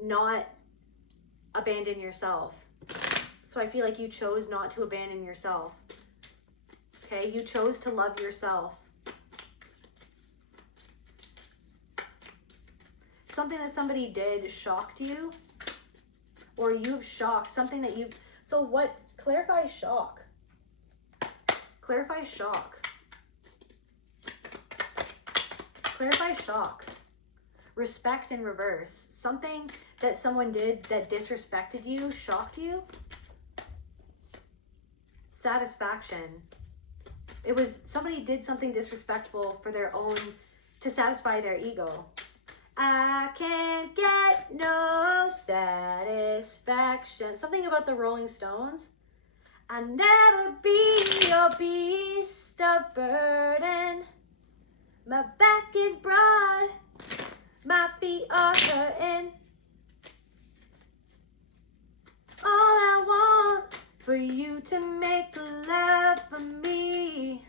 not abandon yourself. So I feel like you chose not to abandon yourself. Okay, you chose to love yourself. Something that somebody did shocked you, or you've shocked something that you've, so what, clarify shock. Clarify shock. Clarify shock. Respect in reverse. Something that someone did that disrespected you, shocked you. Satisfaction. It was, somebody did something disrespectful for their own, to satisfy their ego. I can't get no satisfaction. Something about the Rolling Stones. I'll never be your beast of burden. My back is broad, my feet are hurting. All I want for you to make love for me.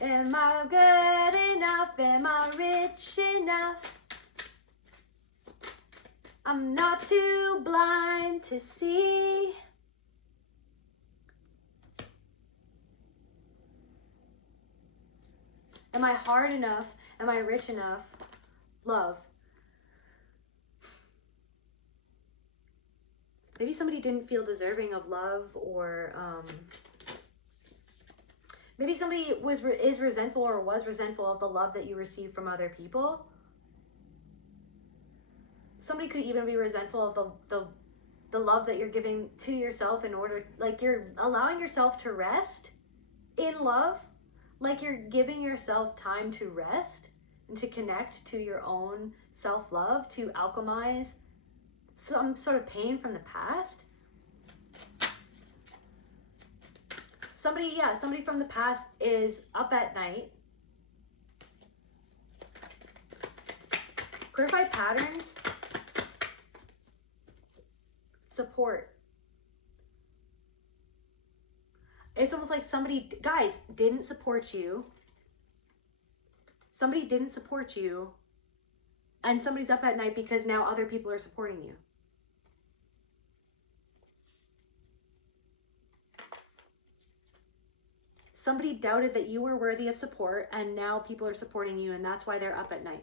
Am I good enough? Am I rich enough? I'm not too blind to see. Am I hard enough? Am I rich enough? Love. Maybe somebody didn't feel deserving of love, or maybe somebody is resentful or was resentful of the love that you received from other people. Somebody could even be resentful of the love that you're giving to yourself, in order, like you're allowing yourself to rest in love. Like you're giving yourself time to rest and to connect to your own self-love, to alchemize some sort of pain from the past. Somebody from the past is up at night. Clarify patterns. Support. It's almost like somebody, guys, didn't support you. Somebody didn't support you. And somebody's up at night because now other people are supporting you. Somebody doubted that you were worthy of support, and now people are supporting you, and that's why they're up at night.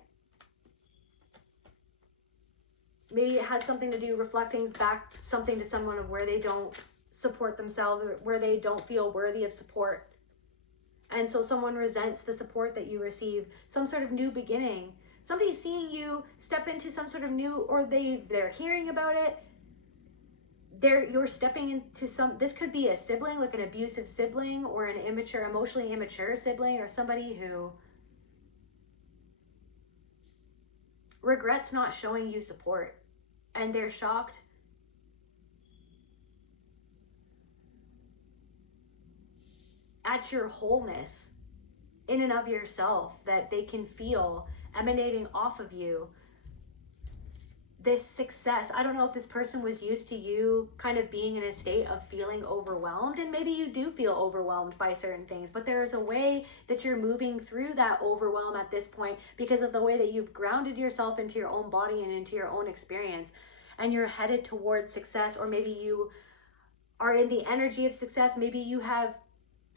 Maybe it has something to do reflecting back something to someone of where they don't support themselves, or where they don't feel worthy of support. And so someone resents the support that you receive, some sort of new beginning. Somebody's seeing you step into some sort of new, or they're hearing about it. You're stepping into this could be a sibling, like an abusive sibling, or an emotionally immature sibling, or somebody who regrets not showing you support, and they're shocked at your wholeness in and of yourself, that they can feel emanating off of you this success. I don't know if this person was used to you kind of being in a state of feeling overwhelmed, and maybe you do feel overwhelmed by certain things, but there's a way that you're moving through that overwhelm at this point because of the way that you've grounded yourself into your own body and into your own experience, and you're headed towards success. Or maybe you are in the energy of success. Maybe you have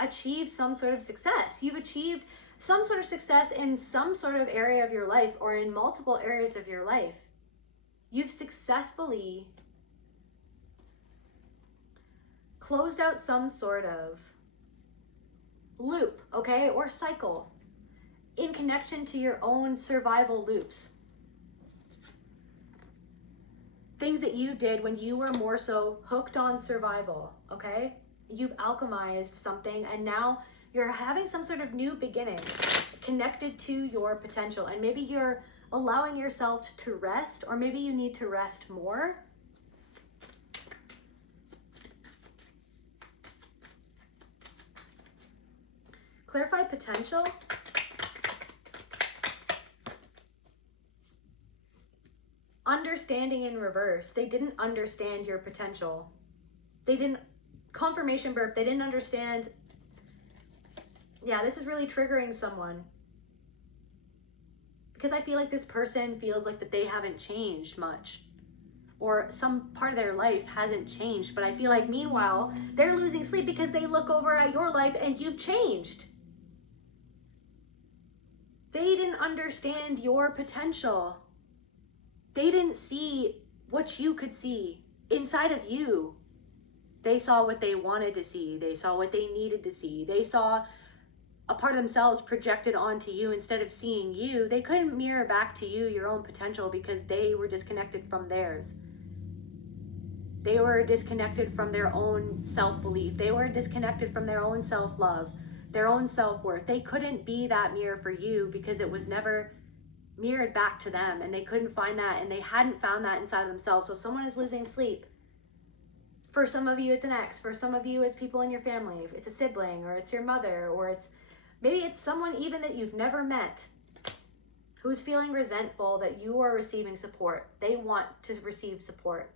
achieved some sort of success. You've achieved some sort of success in some sort of area of your life or in multiple areas of your life. You've successfully closed out some sort of loop, okay, or cycle in connection to your own survival loops. Things that you did when you were more so hooked on survival, okay? You've alchemized something and now you're having some sort of new beginning connected to your potential. And maybe you're allowing yourself to rest, or maybe you need to rest more. Clarify potential. Understanding in reverse. They didn't understand your potential. They didn't, confirmation burp, they didn't understand. Yeah, this is really triggering someone. Because I feel like this person feels like that they haven't changed much. Or some part of their life hasn't changed. But I feel like meanwhile, they're losing sleep because they look over at your life and you've changed. They didn't understand your potential. They didn't see what you could see inside of you. They saw what they wanted to see. They saw what they needed to see. They saw a part of themselves projected onto you instead of seeing you. They couldn't mirror back to you your own potential because they were disconnected from theirs. They were disconnected from their own self-belief. They were disconnected from their own self-love, their own self-worth. They couldn't be that mirror for you because it was never mirrored back to them, and they couldn't find that, and they hadn't found that inside of themselves. So someone is losing sleep. For some of you, it's an ex. For some of you, it's people in your family. It's a sibling, or it's your mother, or it's maybe it's someone even that you've never met who's feeling resentful that you are receiving support. They want to receive support.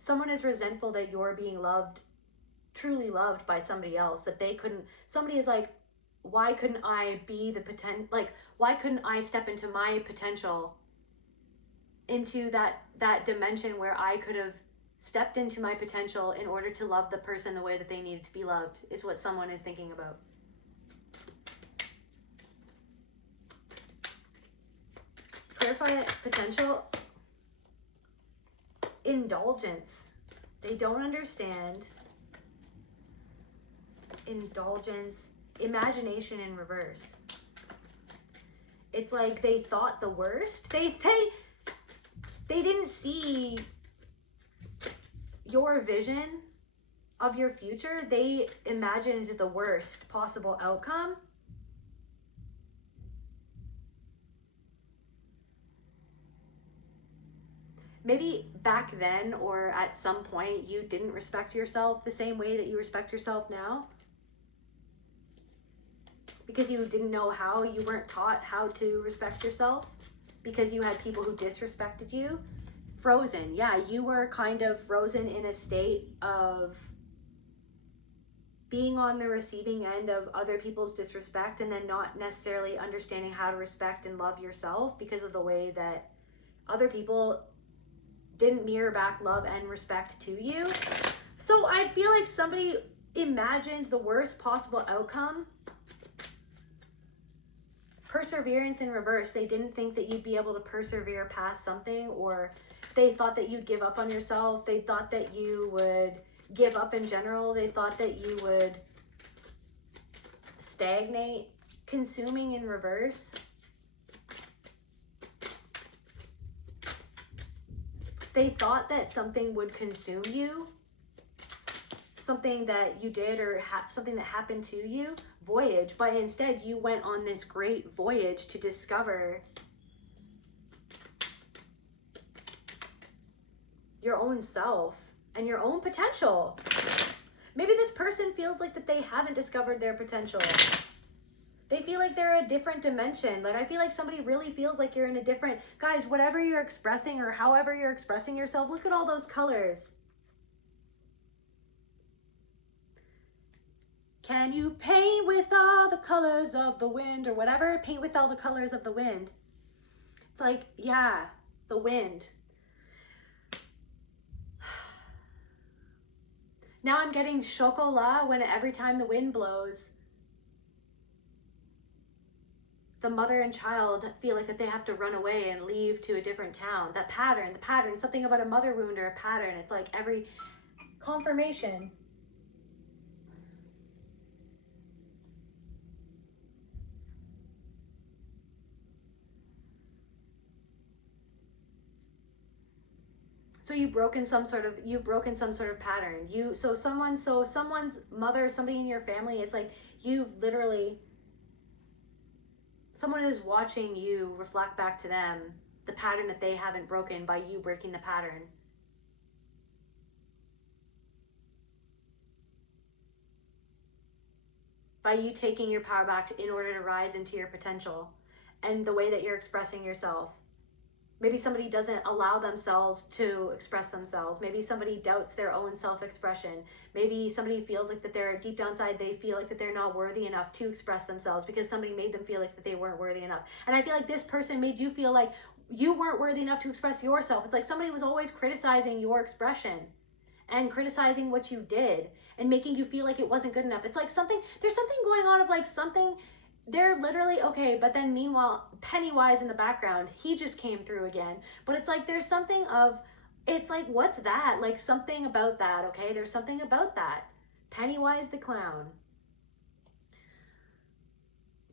Someone is resentful that you're being loved, truly loved by somebody else, that they couldn't. Somebody is like, why couldn't I be the potential? Like, why couldn't I step into my potential, into that dimension where I could have stepped into my potential in order to love the person the way that they needed to be loved, is what someone is thinking about. Clarify potential. Indulgence. They don't understand indulgence. Imagination in reverse. It's like they thought the worst. They didn't see your vision of your future. They imagined the worst possible outcome. Maybe back then or at some point you didn't respect yourself the same way that you respect yourself now. Because you didn't know how, you weren't taught how to respect yourself. Because you had people who disrespected you. Frozen, yeah, you were kind of frozen in a state of being on the receiving end of other people's disrespect and then not necessarily understanding how to respect and love yourself because of the way that other people didn't mirror back love and respect to you. So I feel like somebody imagined the worst possible outcome. Perseverance in reverse. They didn't think that you'd be able to persevere past something, or they thought that you'd give up on yourself. They thought that you would give up in general. They thought that you would stagnate. Consuming in reverse. They thought that something would consume you, something that you did or something that happened to you, voyage, but instead you went on this great voyage to discover your own self and your own potential. Maybe this person feels like that they haven't discovered their potential. They feel like they're a different dimension. Like, I feel like somebody really feels like you're in a different... Guys, whatever you're expressing or however you're expressing yourself, look at all those colors. Can you paint with all the colors of the wind, or whatever? Paint with all the colors of the wind. It's like, yeah, the wind. Now I'm getting chocolat when every time the wind blows, the mother and child feel like that they have to run away and leave to a different town. That pattern, the pattern, something about a mother wound or a pattern. It's like every confirmation. So you've broken some sort of pattern. Someone's mother, somebody in your family, it's like you've literally, someone is watching you reflect back to them the pattern that they haven't broken by you breaking the pattern. By you taking your power back in order to rise into your potential and the way that you're expressing yourself. Maybe somebody doesn't allow themselves to express themselves. Maybe somebody doubts their own self-expression. Maybe somebody feels like that they're deep down inside, they feel like that they're not worthy enough to express themselves because somebody made them feel like that they weren't worthy enough. And I feel like this person made you feel like you weren't worthy enough to express yourself. It's like somebody was always criticizing your expression and criticizing what you did and making you feel like it wasn't good enough. It's like there's something going on of like something, they're literally, okay, but then meanwhile, Pennywise in the background, he just came through again. But it's like, there's something of, it's like, what's that? Like something about that, okay? There's something about that. Pennywise the clown.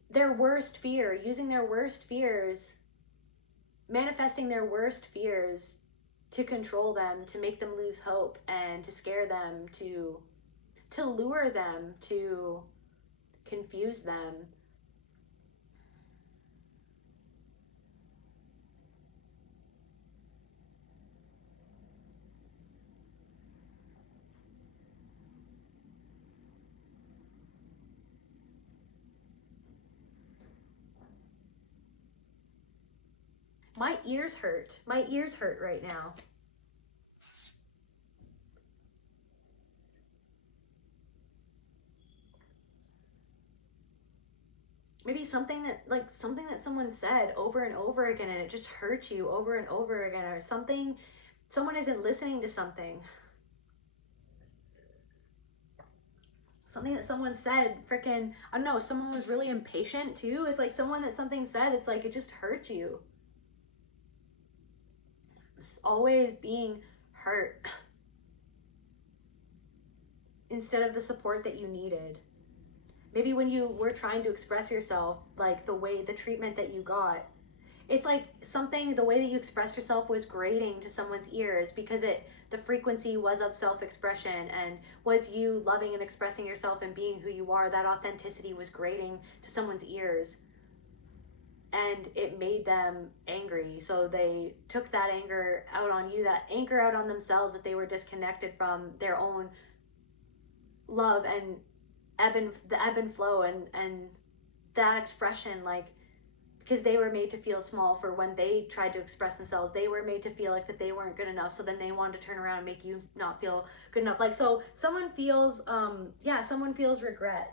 Their worst fear, using their worst fears, manifesting their worst fears to control them, to make them lose hope and to scare them, to lure them, to confuse them. My ears hurt. My ears hurt right now. Maybe something that someone said over and over again and it just hurt you over and over again, or someone isn't listening to something. Something that someone said, freaking, I don't know, someone was really impatient too. It's like something said, it's like it just hurt you. It's always being hurt instead of the support that you needed. Maybe when you were trying to express yourself, like the treatment that you got, it's like the way that you expressed yourself was grating to someone's ears because the frequency was of self-expression and was you loving and expressing yourself and being who you are. That authenticity was grating to someone's ears and it made them angry. So they took that anger out on you, that anger out on themselves, that they were disconnected from their own love and the ebb and flow and that expression, like, because they were made to feel small for when they tried to express themselves. They were made to feel like that they weren't good enough, so then they wanted to turn around and make you not feel good enough. Like, so someone feels regret.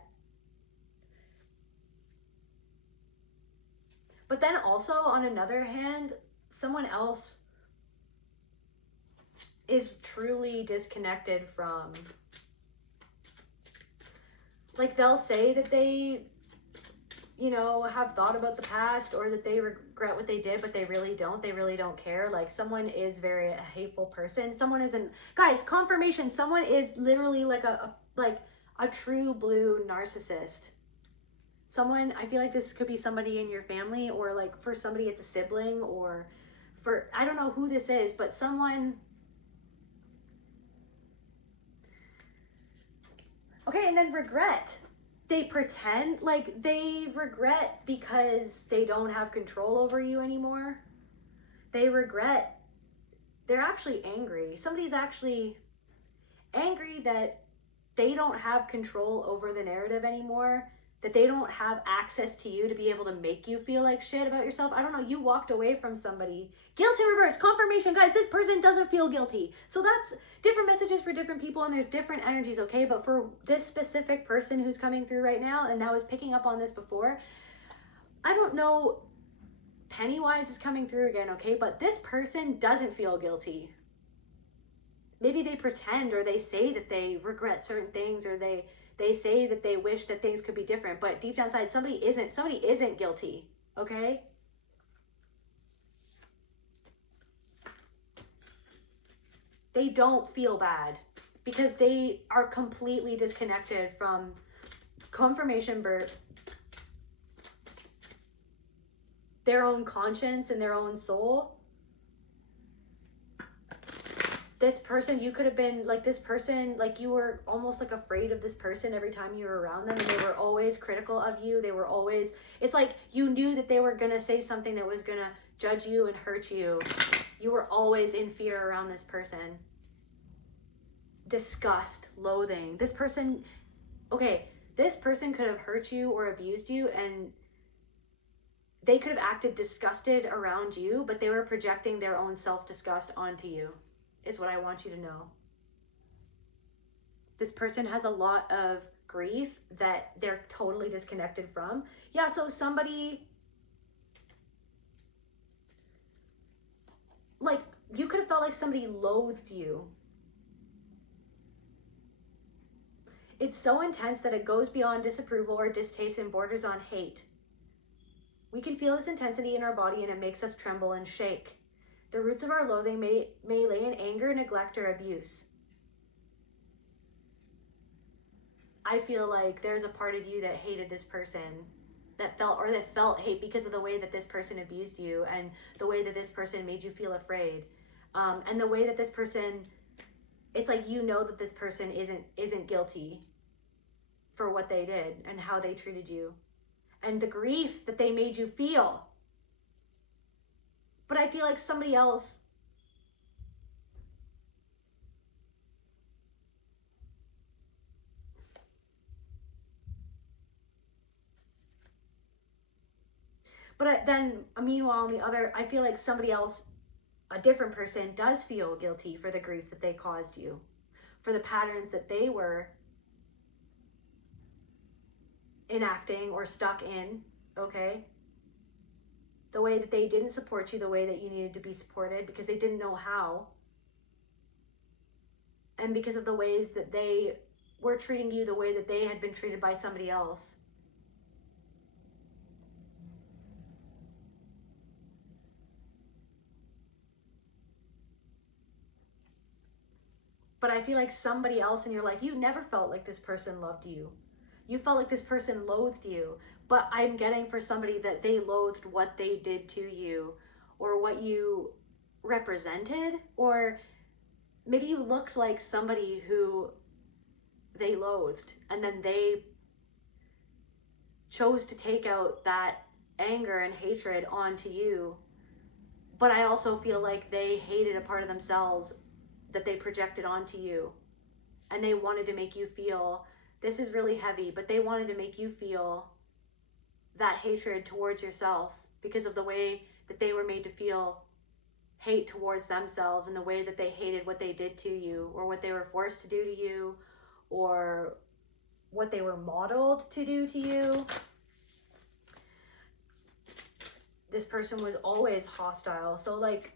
But then also on another hand, someone else is truly disconnected from, like, they'll say that they, have thought about the past or that they regret what they did, but they really don't. They really don't care. Like, someone is a hateful person. Someone isn't, guys, confirmation, someone is literally like a true blue narcissist. Someone, I feel like this could be somebody in your family, or like for somebody it's a sibling, or for, I don't know who this is, but someone. Okay, and then regret. They pretend like they regret because they don't have control over you anymore. They regret. They're actually angry. Somebody's actually angry that they don't have control over the narrative anymore. that they don't have access to you to be able to make you feel like shit about yourself. I don't know, you walked away from somebody. Guilt in reverse, confirmation, guys, this person doesn't feel guilty. So that's different messages for different people, and there's different energies, okay? But for this specific person who's coming through right now, and I was picking up on this before, I don't know, Pennywise is coming through again, okay? But this person doesn't feel guilty. Maybe they pretend, or they say that they regret certain things, or they say that they wish that things could be different, but deep down inside, somebody isn't guilty, okay? They don't feel bad because they are completely disconnected from confirmation birth, their own conscience and their own soul. This person, you could have been like this person, like you were almost like afraid of this person every time you were around them, and they were always critical of you. They were always, it's like you knew that they were going to say something that was going to judge you and hurt you. You were always in fear around this person. Disgust, loathing. This person, okay, this person could have hurt you or abused you, and they could have acted disgusted around you, but they were projecting their own self-disgust onto you. Is what I want you to know. This person has a lot of grief that they're totally disconnected from. Yeah, so somebody, like, you could have felt like somebody loathed you. It's so intense that it goes beyond disapproval or distaste and borders on hate. We can feel this intensity in our body, and it makes us tremble and shake. The roots of our loathing may lay in anger, neglect, or abuse. I feel like there's a part of you that hated this person, that felt hate because of the way that this person abused you, and the way that this person made you feel afraid, and the way that this person, it's like you know that this person isn't guilty for what they did and how they treated you, and the grief that they made you feel. But I feel like somebody else meanwhile, on the other, I feel like somebody else, a different person, does feel guilty for the grief that they caused you, for the patterns that they were enacting or stuck in, okay? The way that they didn't support you the way that you needed to be supported because they didn't know how. And because of the ways that they were treating you the way that they had been treated by somebody else. But I feel like somebody else in your life, you never felt like this person loved you. You felt like this person loathed you. But I'm getting for somebody that they loathed what they did to you, or what you represented, or maybe you looked like somebody who they loathed, and then they chose to take out that anger and hatred onto you. But I also feel like they hated a part of themselves that they projected onto you, and they wanted to make you feel, this is really heavy, but they wanted to make you feel that hatred towards yourself because of the way that they were made to feel hate towards themselves, and the way that they hated what they did to you, or what they were forced to do to you, or what they were modeled to do to you. This person was always hostile. So like,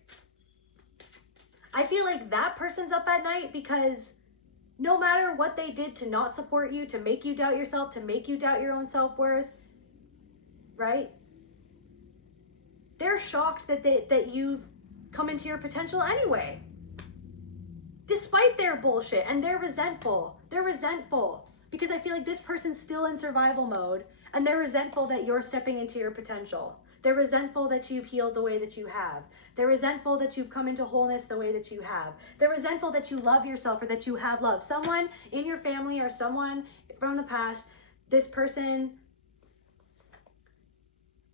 I feel like that person's up at night because no matter what they did to not support you, to make you doubt yourself, to make you doubt your own self-worth, right? They're shocked that you've come into your potential anyway. Despite their bullshit, and they're resentful. They're resentful because I feel like this person's still in survival mode, and they're resentful that you're stepping into your potential. They're resentful that you've healed the way that you have. They're resentful that you've come into wholeness the way that you have. They're resentful that you love yourself, or that you have love. Someone in your family or someone from the past, this person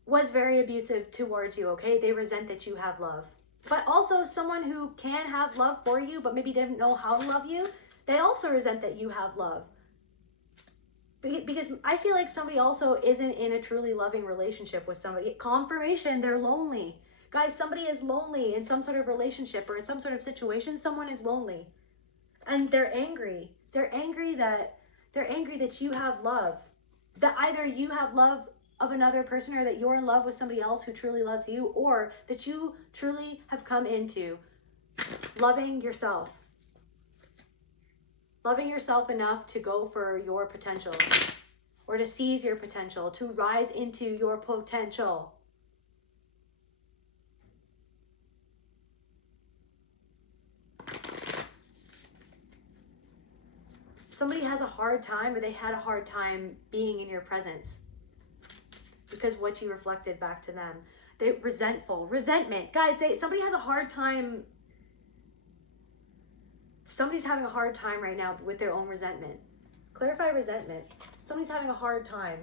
was very abusive towards you, okay? They resent that you have love. But also someone who can have love for you, but maybe didn't know how to love you, they also resent that you have love. because I feel like somebody also isn't in a truly loving relationship with somebody. Confirmation, they're lonely. Guys, somebody is lonely in some sort of relationship or in some sort of situation. Someone is lonely and they're angry. They're angry that you have love, that either you have love of another person or that you're in love with somebody else who truly loves you, or that you truly have come into loving yourself enough to go for your potential, or to seize your potential, to rise into your potential. Somebody has a hard time, or they had a hard time being in your presence because what you reflected back to them. They're resentment. Guys, somebody has a hard time. Somebody's having a hard time right now with their own resentment. Clarify resentment. Somebody's having a hard time.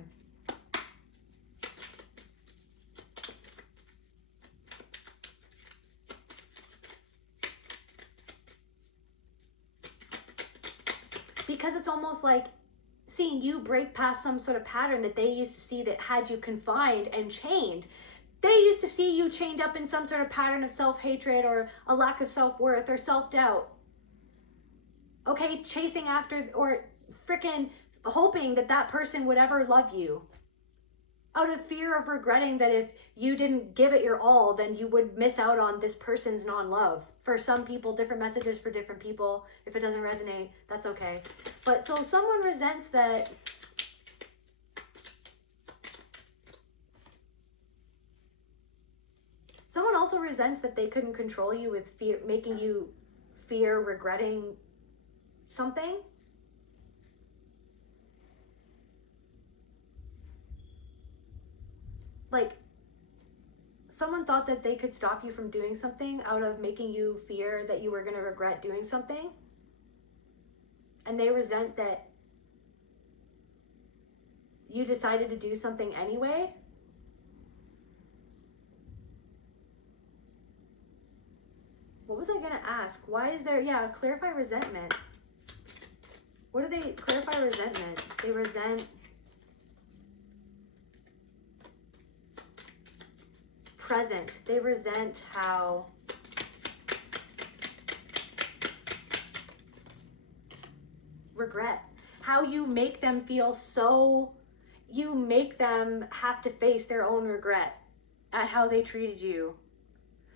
Because it's almost like seeing you break past some sort of pattern that they used to see that had you confined and chained. They used to see you chained up in some sort of pattern of self-hatred or a lack of self-worth or self-doubt. Okay, chasing after or freaking hoping that that person would ever love you. Out of fear of regretting that if you didn't give it your all, then you would miss out on this person's non-love. For some people, different messages for different people. If it doesn't resonate, that's okay. But so someone resents that. Someone also resents that they couldn't control you with fear, making you fear regretting something. Like, someone thought that they could stop you from doing something out of making you fear that you were going to regret doing something. And they resent that you decided to do something anyway. What was I going to ask? Why is there, clarify resentment. What do they, clarify resentment? They resent present. They resent how regret, how you make them feel so, you make them have to face their own regret at how they treated you.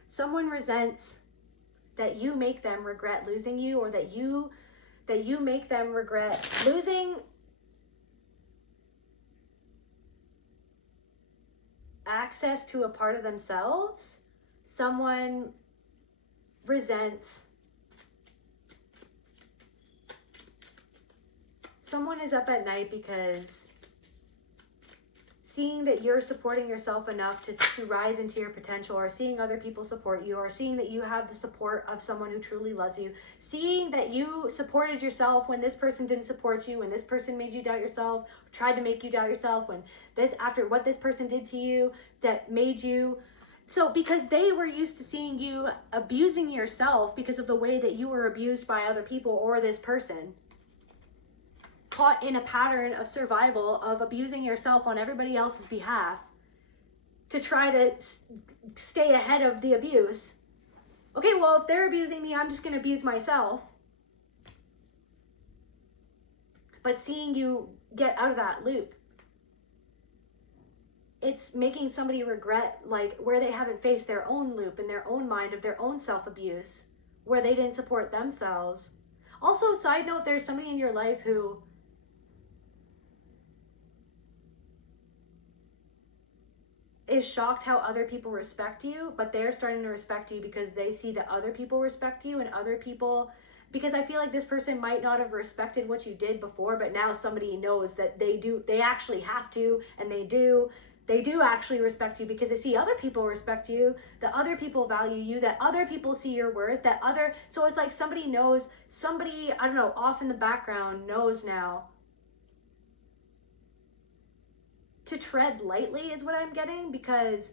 Someone resents that you make them regret losing you, or that you make them regret losing access to a part of themselves. Someone resents, someone is up at night because seeing that you're supporting yourself enough to rise into your potential, or seeing other people support you, or seeing that you have the support of someone who truly loves you, seeing that you supported yourself when this person didn't support you, when this person made you doubt yourself, tried to make you doubt yourself, when this, after what this person did to you that made you, so because they were used to seeing you abusing yourself because of the way that you were abused by other people or this person, caught in a pattern of survival of abusing yourself on everybody else's behalf to try to stay ahead of the abuse. Okay, well, if they're abusing me, I'm just going to abuse myself. But seeing you get out of that loop, it's making somebody regret, like, where they haven't faced their own loop in their own mind of their own self-abuse, where they didn't support themselves. Also, side note, there's somebody in your life who is shocked how other people respect you, but they're starting to respect you because they see that other people respect you, and other people, because I feel like this person might not have respected what you did before, but now somebody knows that they actually have to, and they do actually respect you because they see other people respect you, that other people value you, that other people see your worth, so it's like somebody knows, I don't know, off in the background knows now to tread lightly is what I'm getting, because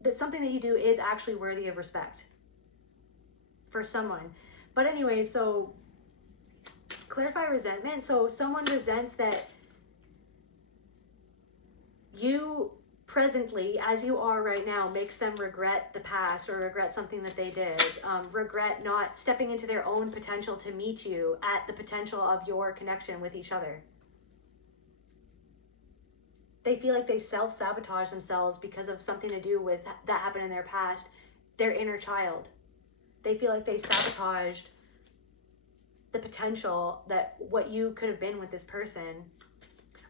that something that you do is actually worthy of respect. for someone. But anyway, so clarify resentment. So someone resents that you presently, as you are right now, makes them regret the past or regret something that they did, regret not stepping into their own potential to meet you at the potential of your connection with each other. They feel like they self-sabotage themselves because of something to do with that happened in their past, their inner child. They feel like they sabotaged the potential that what you could have been with this person,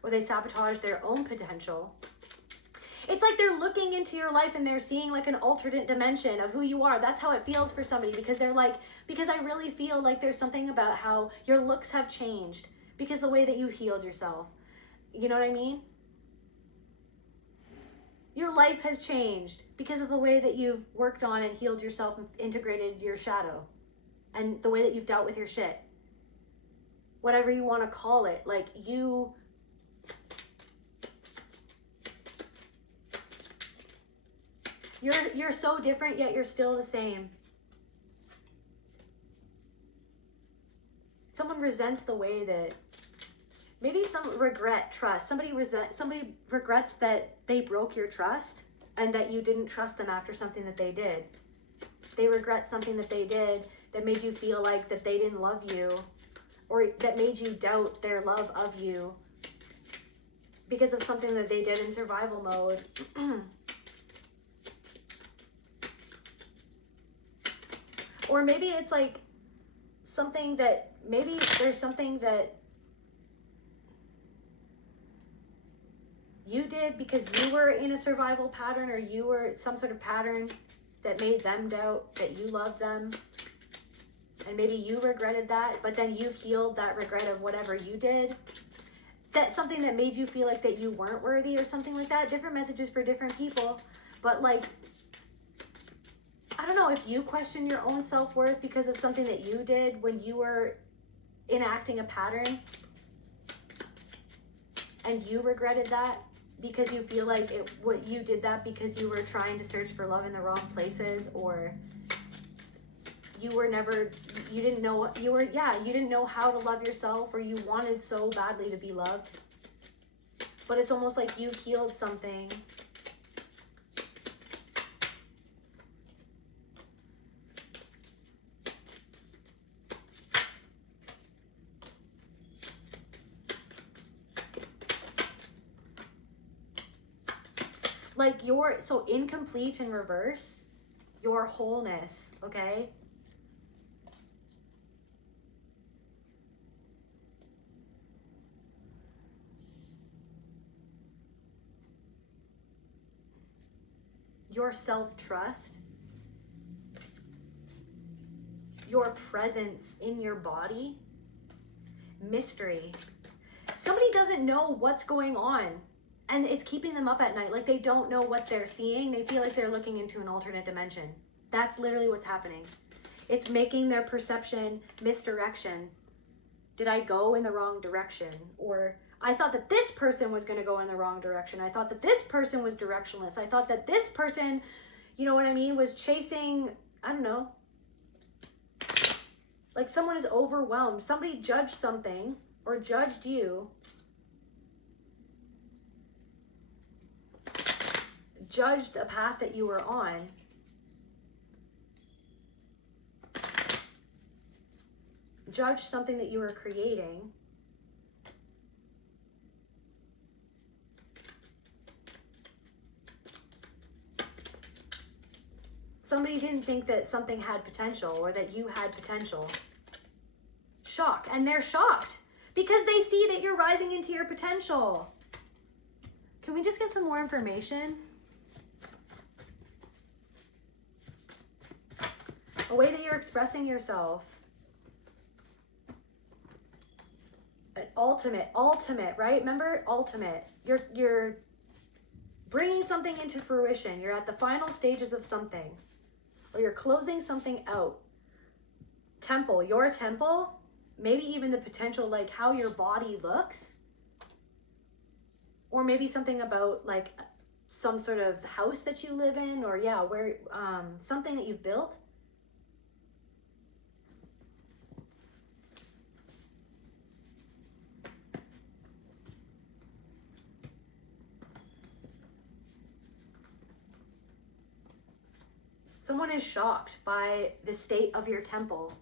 or they sabotage their own potential. It's like they're looking into your life and they're seeing like an alternate dimension of who you are. That's how it feels for somebody, because they're like, because I really feel like there's something about how your looks have changed because the way that you healed yourself. You know what I mean? Your life has changed because of the way that you've worked on and healed yourself and integrated your shadow and the way that you've dealt with your shit. Whatever you want to call it, like you're so different, yet you're still the same. Someone resents the way that, maybe some regret trust. Somebody regrets that they broke your trust and that you didn't trust them after something that they did. They regret something that they did that made you feel like that they didn't love you, or that made you doubt their love of you because of something that they did in survival mode. Or maybe it's like something that, maybe there's something that you did because you were in a survival pattern, or you were some sort of pattern that made them doubt that you loved them. And maybe you regretted that, but then you healed that regret of whatever you did. That's something that made you feel like that you weren't worthy or something like that. Different messages for different people. But like, I don't know, if you question your own self-worth because of something that you did when you were enacting a pattern and you regretted that because you feel like what you did that because you were trying to search for love in the wrong places, or you didn't know how to love yourself, or you wanted so badly to be loved. But it's almost like you healed something. Like so incomplete in reverse, your wholeness, okay? Your self-trust, your presence in your body, mystery. Somebody doesn't know what's going on, and it's keeping them up at night. Like, they don't know what they're seeing. They feel like they're looking into an alternate dimension. That's literally what's happening. It's making their perception misdirection. Did I go in the wrong direction? Or I thought that this person was going to go in the wrong direction. I thought that this person was directionless. I thought that this person, you know what I mean, was chasing, I don't know. Like, someone is overwhelmed. Somebody judged something or judged you. Judged a path that you were on. Judged something that you were creating. Somebody didn't think that something had potential, or that you had potential. Shock. And they're shocked because they see that you're rising into your potential. Can we just get some more information? A way that you're expressing yourself. Ultimate, right? Remember, ultimate. You're bringing something into fruition. You're at the final stages of something, or you're closing something out. Temple, your temple, maybe even the potential, like how your body looks, or maybe something about like some sort of house that you live in, or where something that you've built. Someone is shocked by the state of your temple.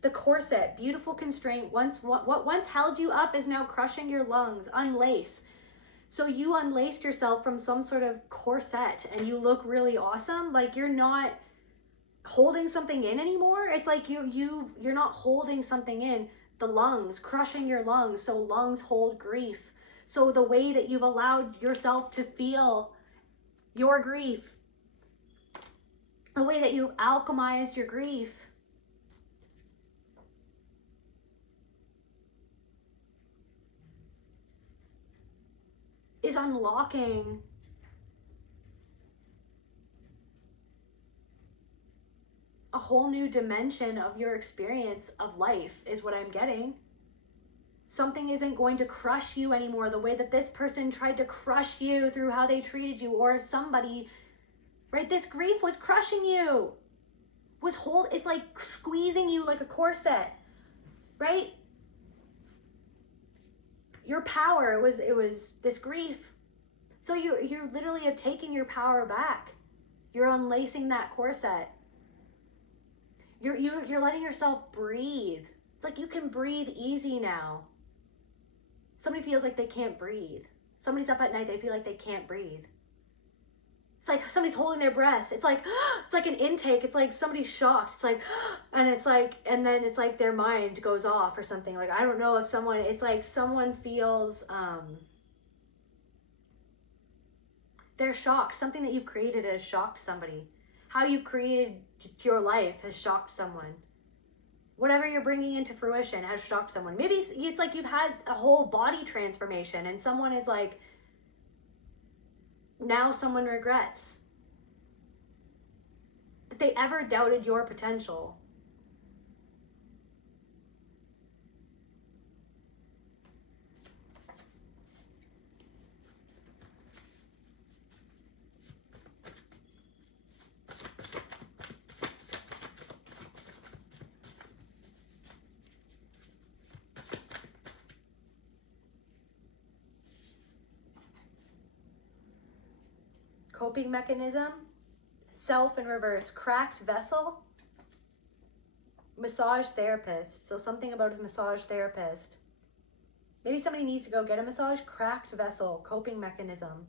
The corset, beautiful constraint, what once held you up is now crushing your lungs. Unlace. So you unlaced yourself from some sort of corset and you look really awesome. Like you're not holding something in anymore. It's like you're not holding something in. The lungs, crushing your lungs. So lungs hold grief. So the way that you've allowed yourself to feel your grief, the way that you've alchemized your grief, is unlocking a whole new dimension of your experience of life, is what I'm getting. Something isn't going to crush you anymore the way that this person tried to crush you through how they treated you, or somebody, right? This grief was crushing you, it's like squeezing you like a corset, right? Your power, it was this grief. So you literally have taken your power back. You're unlacing that corset. You're letting yourself breathe. It's like you can breathe easy now. Somebody feels like they can't breathe. Somebody's up at night, they feel like they can't breathe. It's like somebody's holding their breath. It's like an intake. It's like somebody's shocked. It's like, and then it's like their mind goes off or something. Like, I don't know if it's like someone feels, they're shocked. Something that you've created has shocked somebody. How you've created your life has shocked someone. Whatever you're bringing into fruition has shocked someone. Maybe it's like you've had a whole body transformation and someone is like, now someone regrets that they ever doubted your potential. Coping mechanism, self in reverse, cracked vessel, massage therapist. So something about a massage therapist. Maybe somebody needs to go get a massage. Cracked vessel, coping mechanism.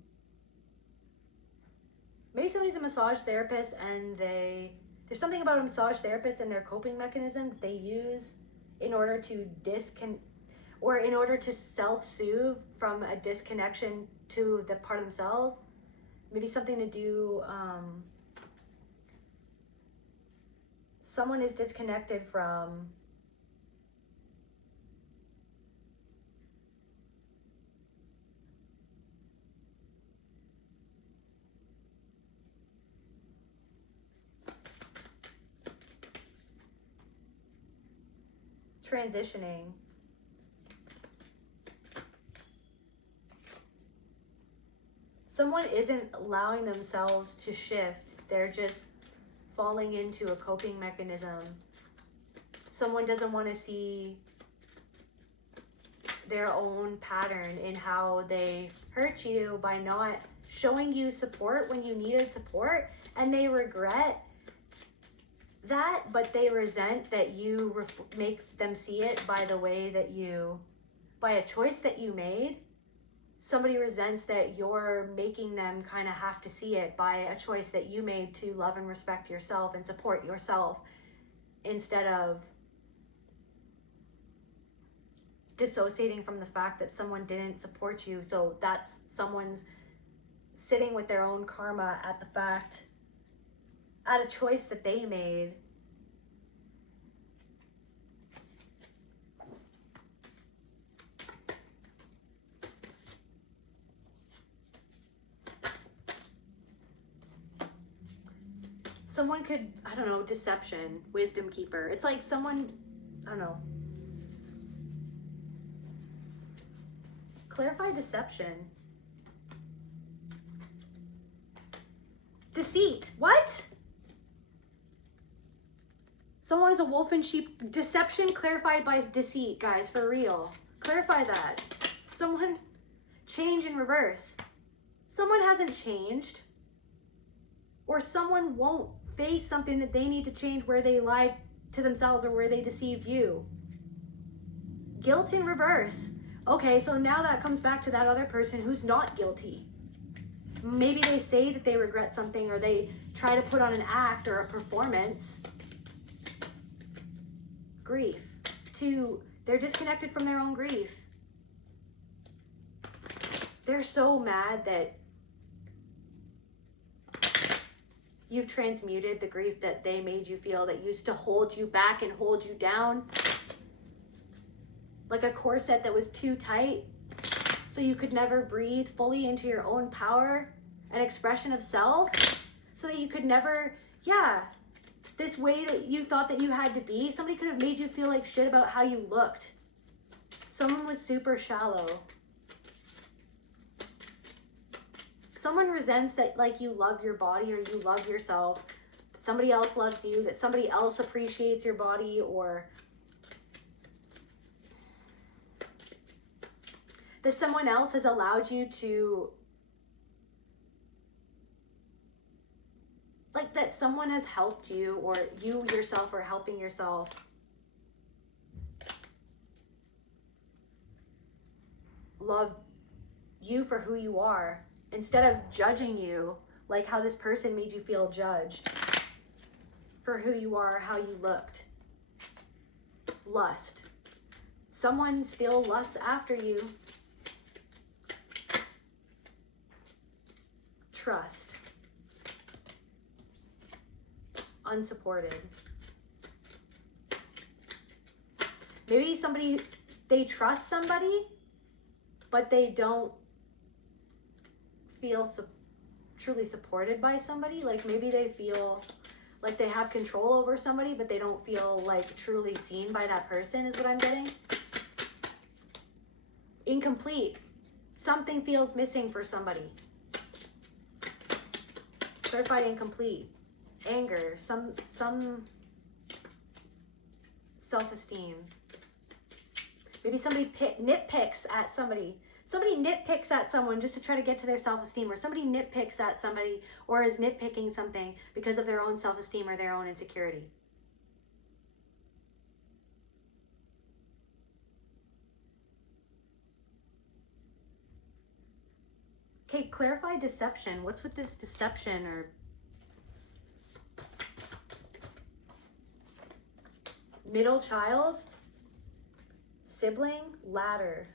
Maybe somebody's a massage therapist and there's something about a massage therapist and their coping mechanism that they use in order to in order to self-soothe from a disconnection to the part of themselves. Maybe something to do, someone is disconnected from transitioning. Someone isn't allowing themselves to shift. They're just falling into a coping mechanism. Someone doesn't want to see their own pattern in how they hurt you by not showing you support when you needed support, and they regret that, but they resent that you make them see it by the way that by a choice that you made. Somebody resents that you're making them kind of have to see it by a choice that you made to love and respect yourself and support yourself, instead of dissociating from the fact that someone didn't support you. So that's someone's sitting with their own karma at a choice that they made. Someone could, I don't know, deception, wisdom keeper. It's like someone, I don't know. Clarify deception. Deceit. What? Someone is a wolf in sheep. Deception clarified by deceit, guys, for real. Clarify that. Someone change in reverse. Someone hasn't changed. or someone won't face something that they need to change where they lied to themselves or where they deceived you. Guilt in reverse. Okay, so now that comes back to that other person who's not guilty. Maybe they say that they regret something, or they try to put on an act or a performance. Grief. They're disconnected from their own grief. They're so mad that you've transmuted the grief that they made you feel, that used to hold you back and hold you down. Like a corset that was too tight, so you could never breathe fully into your own power and expression of self, so that you could never, this way that you thought that you had to be. Somebody could have made you feel like shit about how you looked. Someone was super shallow. Someone resents that, like, you love your body or you love yourself, that somebody else loves you, that somebody else appreciates your body, or that someone else has allowed you to, like, that someone has helped you, or you yourself are helping yourself. Love you for who you are, instead of judging you, like how this person made you feel judged for who you are, how you looked. Lust. Someone still lusts after you. Trust. Unsupported. Maybe they trust somebody, but they don't feel truly supported by somebody. Like, maybe they feel like they have control over somebody, but they don't feel like truly seen by that person, is what I'm getting. Incomplete. Something feels missing for somebody. Certified incomplete. Anger. Some self-esteem. Maybe somebody nitpicks at somebody. Somebody nitpicks at someone just to try to get to their self-esteem, or somebody nitpicks at somebody or is nitpicking something because of their own self-esteem or their own insecurity. Okay, clarify deception. What's with this deception? Or middle child, sibling, ladder.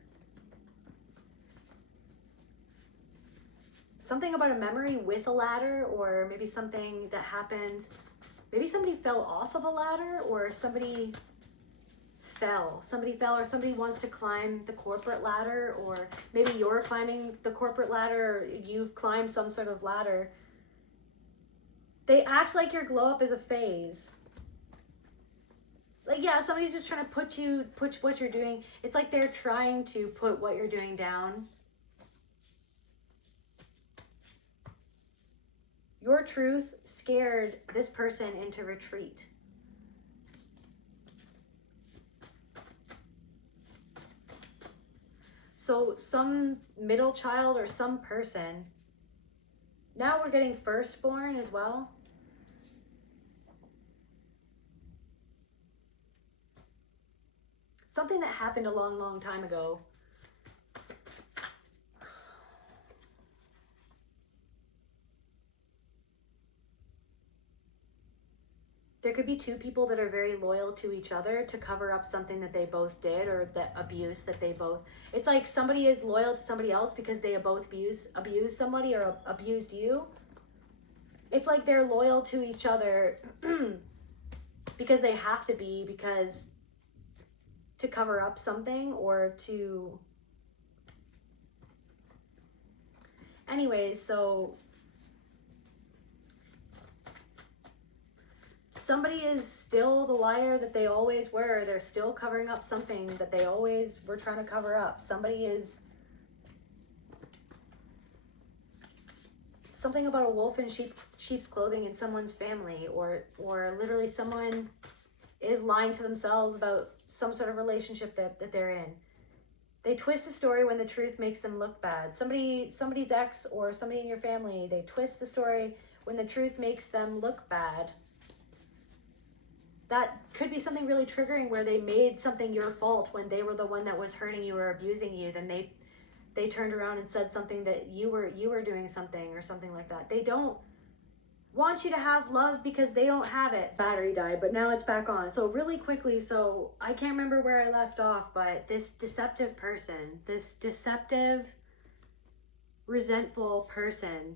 Something about a memory with a ladder, or maybe something that happened. Maybe somebody fell off of a ladder, or somebody fell, or somebody wants to climb the corporate ladder, or maybe you're climbing the corporate ladder, or you've climbed some sort of ladder. They act like your glow up is a phase. Like, somebody's just trying to put what you're doing. It's like they're trying to put what you're doing down. Your truth scared this person into retreat. So some middle child or some person. Now we're getting firstborn as well. Something that happened a long, long time ago. There could be two people that are very loyal to each other to cover up something that they both did, or that abuse that they both. It's like somebody is loyal to somebody else because they both abused somebody or abused you. It's like they're loyal to each other because they have to be, because to cover up something or to. Anyways, so somebody is still the liar that they always were. They're still covering up something that they always were trying to cover up. Somebody is something about a wolf in sheep's clothing in someone's family, or literally someone is lying to themselves about some sort of relationship that they're in. They twist the story when the truth makes them look bad. Somebody's ex or somebody in your family, they twist the story when the truth makes them look bad. That could be something really triggering where they made something your fault when they were the one that was hurting you or abusing you. Then they turned around and said something that you were doing something or something like that. They don't want you to have love because they don't have it. Battery died, but now it's back on. So really quickly, so I can't remember where I left off, but this deceptive person, this deceptive, resentful person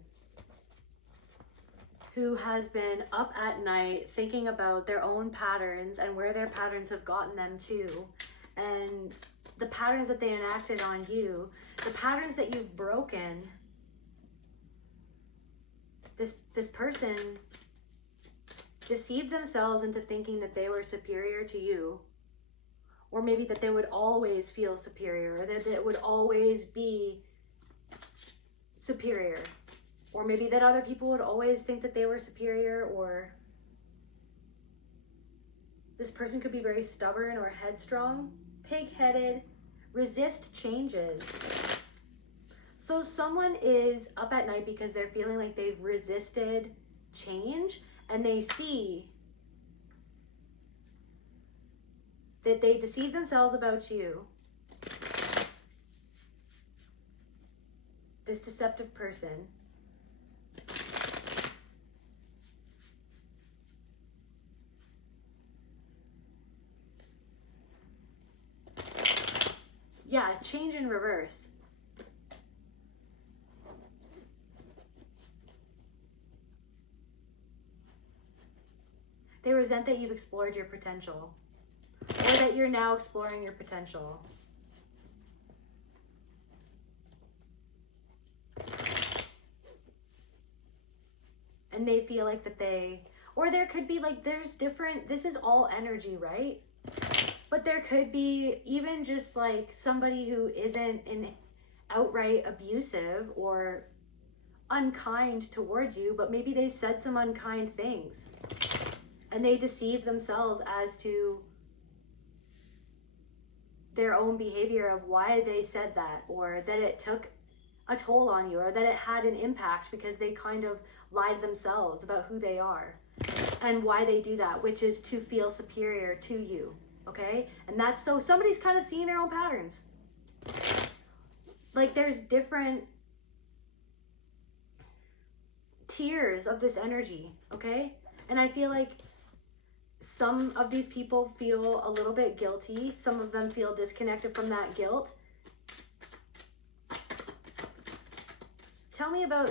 who has been up at night thinking about their own patterns and where their patterns have gotten them to, and the patterns that they enacted on you, the patterns that you've broken. This person deceived themselves into thinking that they were superior to you, or maybe that they would always feel superior, or that it would always be superior, or maybe that other people would always think that they were superior, or this person could be very stubborn or headstrong, pig-headed, resist changes. So someone is up at night because they're feeling like they've resisted change, and they see that they deceive themselves about you. This deceptive person. Yeah, change in reverse. They resent that you've explored your potential, or that you're now exploring your potential. And they feel like that or there could be like, there's different, this is all energy, right? But there could be even just like somebody who isn't outright abusive or unkind towards you, but maybe they said some unkind things. And they deceive themselves as to their own behavior of why they said that, or that it took a toll on you, or that it had an impact because they kind of lied themselves about who they are and why they do that, which is to feel superior to you, okay? And that's, so somebody's kind of seeing their own patterns. Like there's different tiers of this energy, okay? And I feel like some of these people feel a little bit guilty. Some of them feel disconnected from that guilt. Tell me about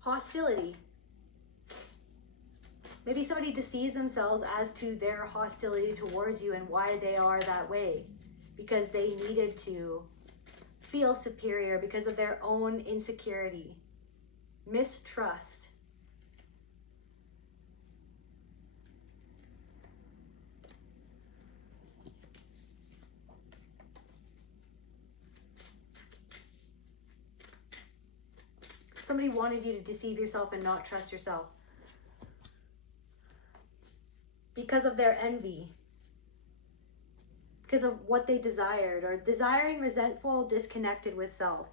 hostility. Maybe somebody deceives themselves as to their hostility towards you and why they are that way. Because they needed to feel superior because of their own insecurity, mistrust. Somebody wanted you to deceive yourself and not trust yourself because of their envy, because of what they desired, or desiring, resentful, disconnected with self.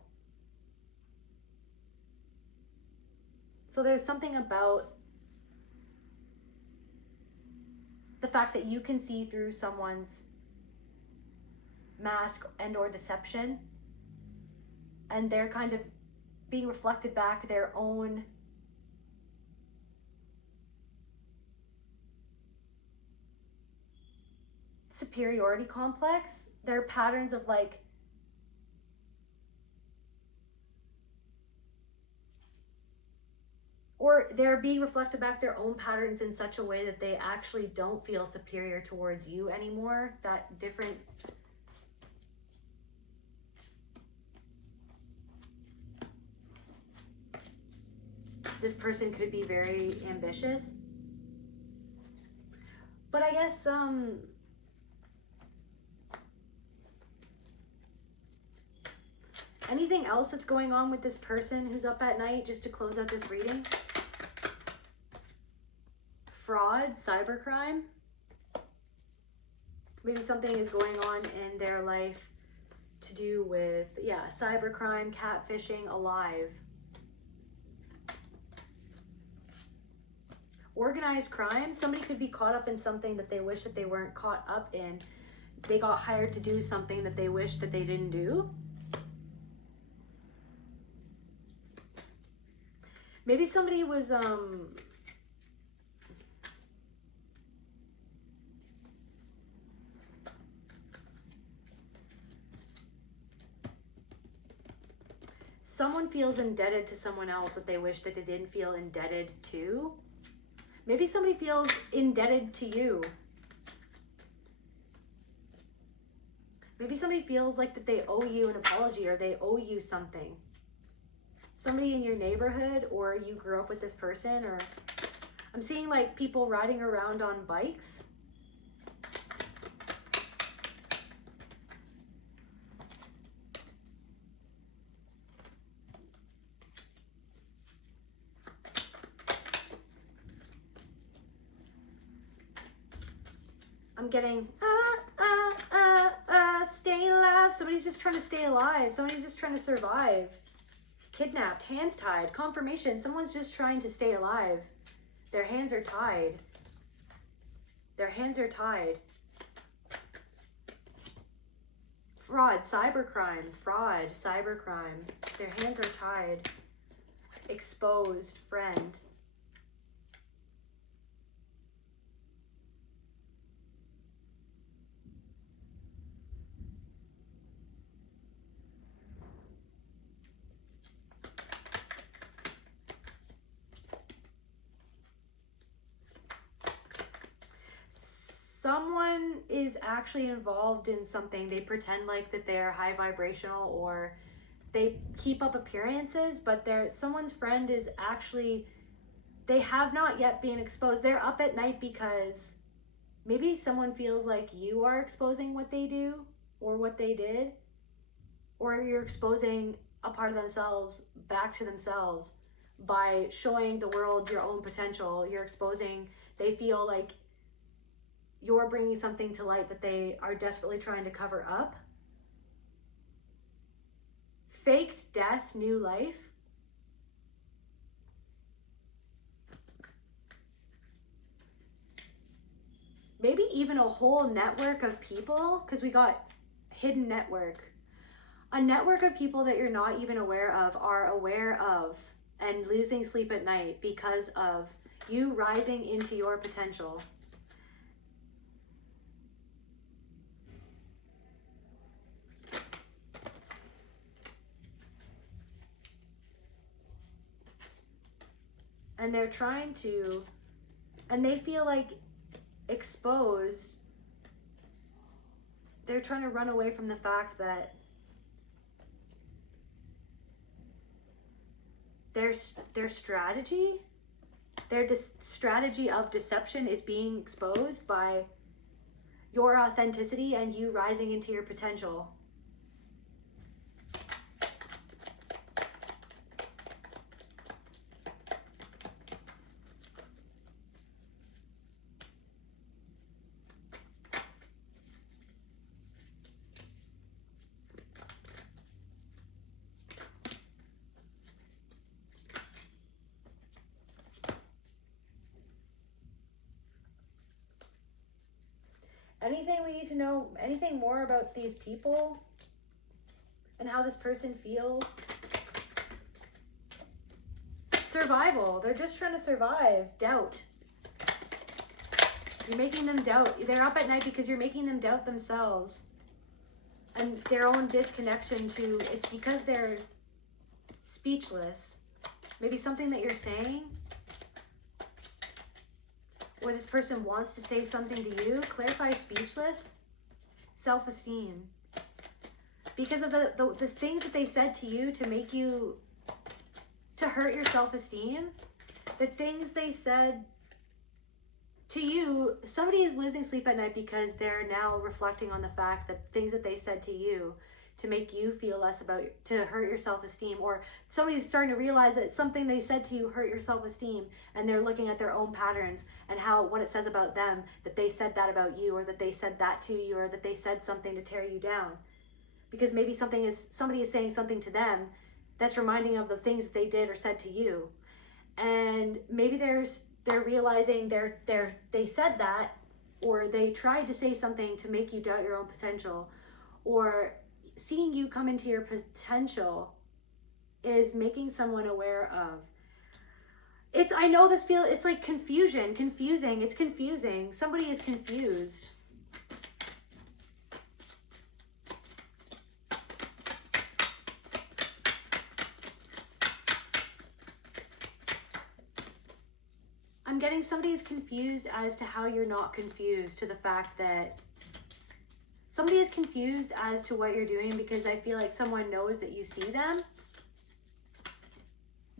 So there's something about the fact that you can see through someone's mask and or deception, and they're kind of being reflected back their own superiority complex, their patterns of like or they're being reflected back their own patterns in such a way that they actually don't feel superior towards you anymore. That different this person could be very ambitious. But I guess anything else that's going on with this person who's up at night, just to close out this reading? Fraud. fraud, cybercrime. Maybe something is going on in their life to do with, yeah, cybercrime, catfishing, alive. Organized crime. Somebody could be caught up in something that they wish that they weren't caught up in. They got hired to do something that they wish that they didn't do. Maybe somebody was someone feels indebted to someone else that they wish that they didn't feel indebted to. Maybe somebody feels indebted to you. Maybe somebody feels like that they owe you an apology or they owe you something. Somebody in your neighborhood, or you grew up with this person, or I'm seeing like people riding around on bikes. I'm getting, stay alive. Somebody's just trying to stay alive. Somebody's just trying to survive. Kidnapped, hands tied, confirmation. Someone's just trying to stay alive. Their hands are tied. Their hands are tied. Fraud, cybercrime, fraud, cybercrime. Their hands are tied. Exposed, friend. Someone is actually involved in something. They pretend like that they're high vibrational, or they keep up appearances, but someone's friend is actually, they have not yet been exposed. They're up at night because maybe someone feels like you are exposing what they do or what they did, or you're exposing a part of themselves back to themselves by showing the world your own potential. You're exposing, they feel like you're bringing something to light that they are desperately trying to cover up. Faked death, new life. Maybe even a whole network of people, because we got hidden network. A network of people that you're not even aware of are aware of and losing sleep at night because of you rising into your potential. And they're trying to, and they feel like exposed. They're trying to run away from the fact that their strategy, strategy of deception is being exposed by your authenticity and you rising into your potential. Anything we need to know, anything more about these people and how this person feels? Survival. They're just trying to survive. Doubt. You're making them doubt. They're up at night because you're making them doubt themselves and their own disconnection to, it's because they're speechless. Maybe something that you're saying, or this person wants to say something to you. Clarify speechless. Self-esteem. Because of the things that they said to you to make you, to hurt your self-esteem. The things they said to you, somebody is losing sleep at night because they're now reflecting on the fact that things that they said to you to make you feel less about, to hurt your self-esteem, or somebody's starting to realize that something they said to you hurt your self-esteem, and they're looking at their own patterns and how, what it says about them, that they said that about you, or that they said that to you, or that they said something to tear you down. Because maybe somebody is saying something to them that's reminding of the things that they did or said to you. And maybe they're realizing they said that, or they tried to say something to make you doubt your own potential, or seeing you come into your potential is making someone aware of. I know this it's like confusing. It's confusing. Somebody is confused. I'm getting somebody is confused as to how you're not confused, to the fact that somebody is confused as to what you're doing, because I feel like someone knows that you see them,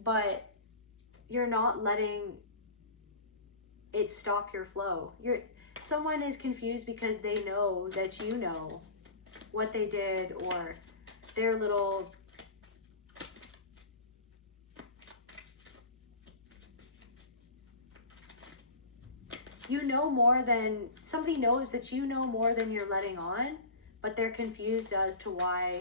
but you're not letting it stop your flow. Someone is confused because they know that you know what they did, or their little somebody knows that you know more than you're letting on, but they're confused as to why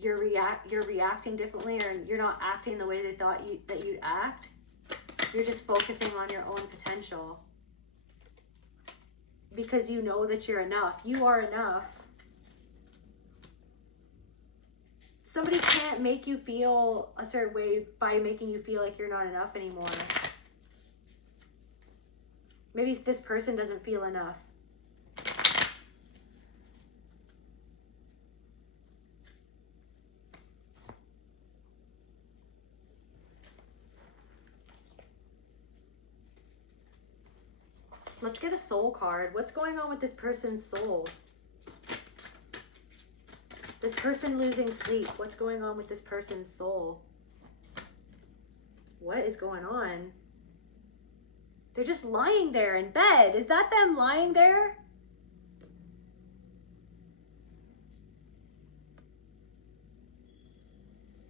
you're reacting differently, or you're not acting the way they thought that you'd act. You're just focusing on your own potential because you know that you're enough. You are enough. Somebody can't make you feel a certain way by making you feel like you're not enough anymore. Maybe this person doesn't feel enough. Let's get a soul card. What's going on with this person's soul? This person losing sleep. What's going on with this person's soul? What is going on? They're just lying there in bed. Is that them lying there?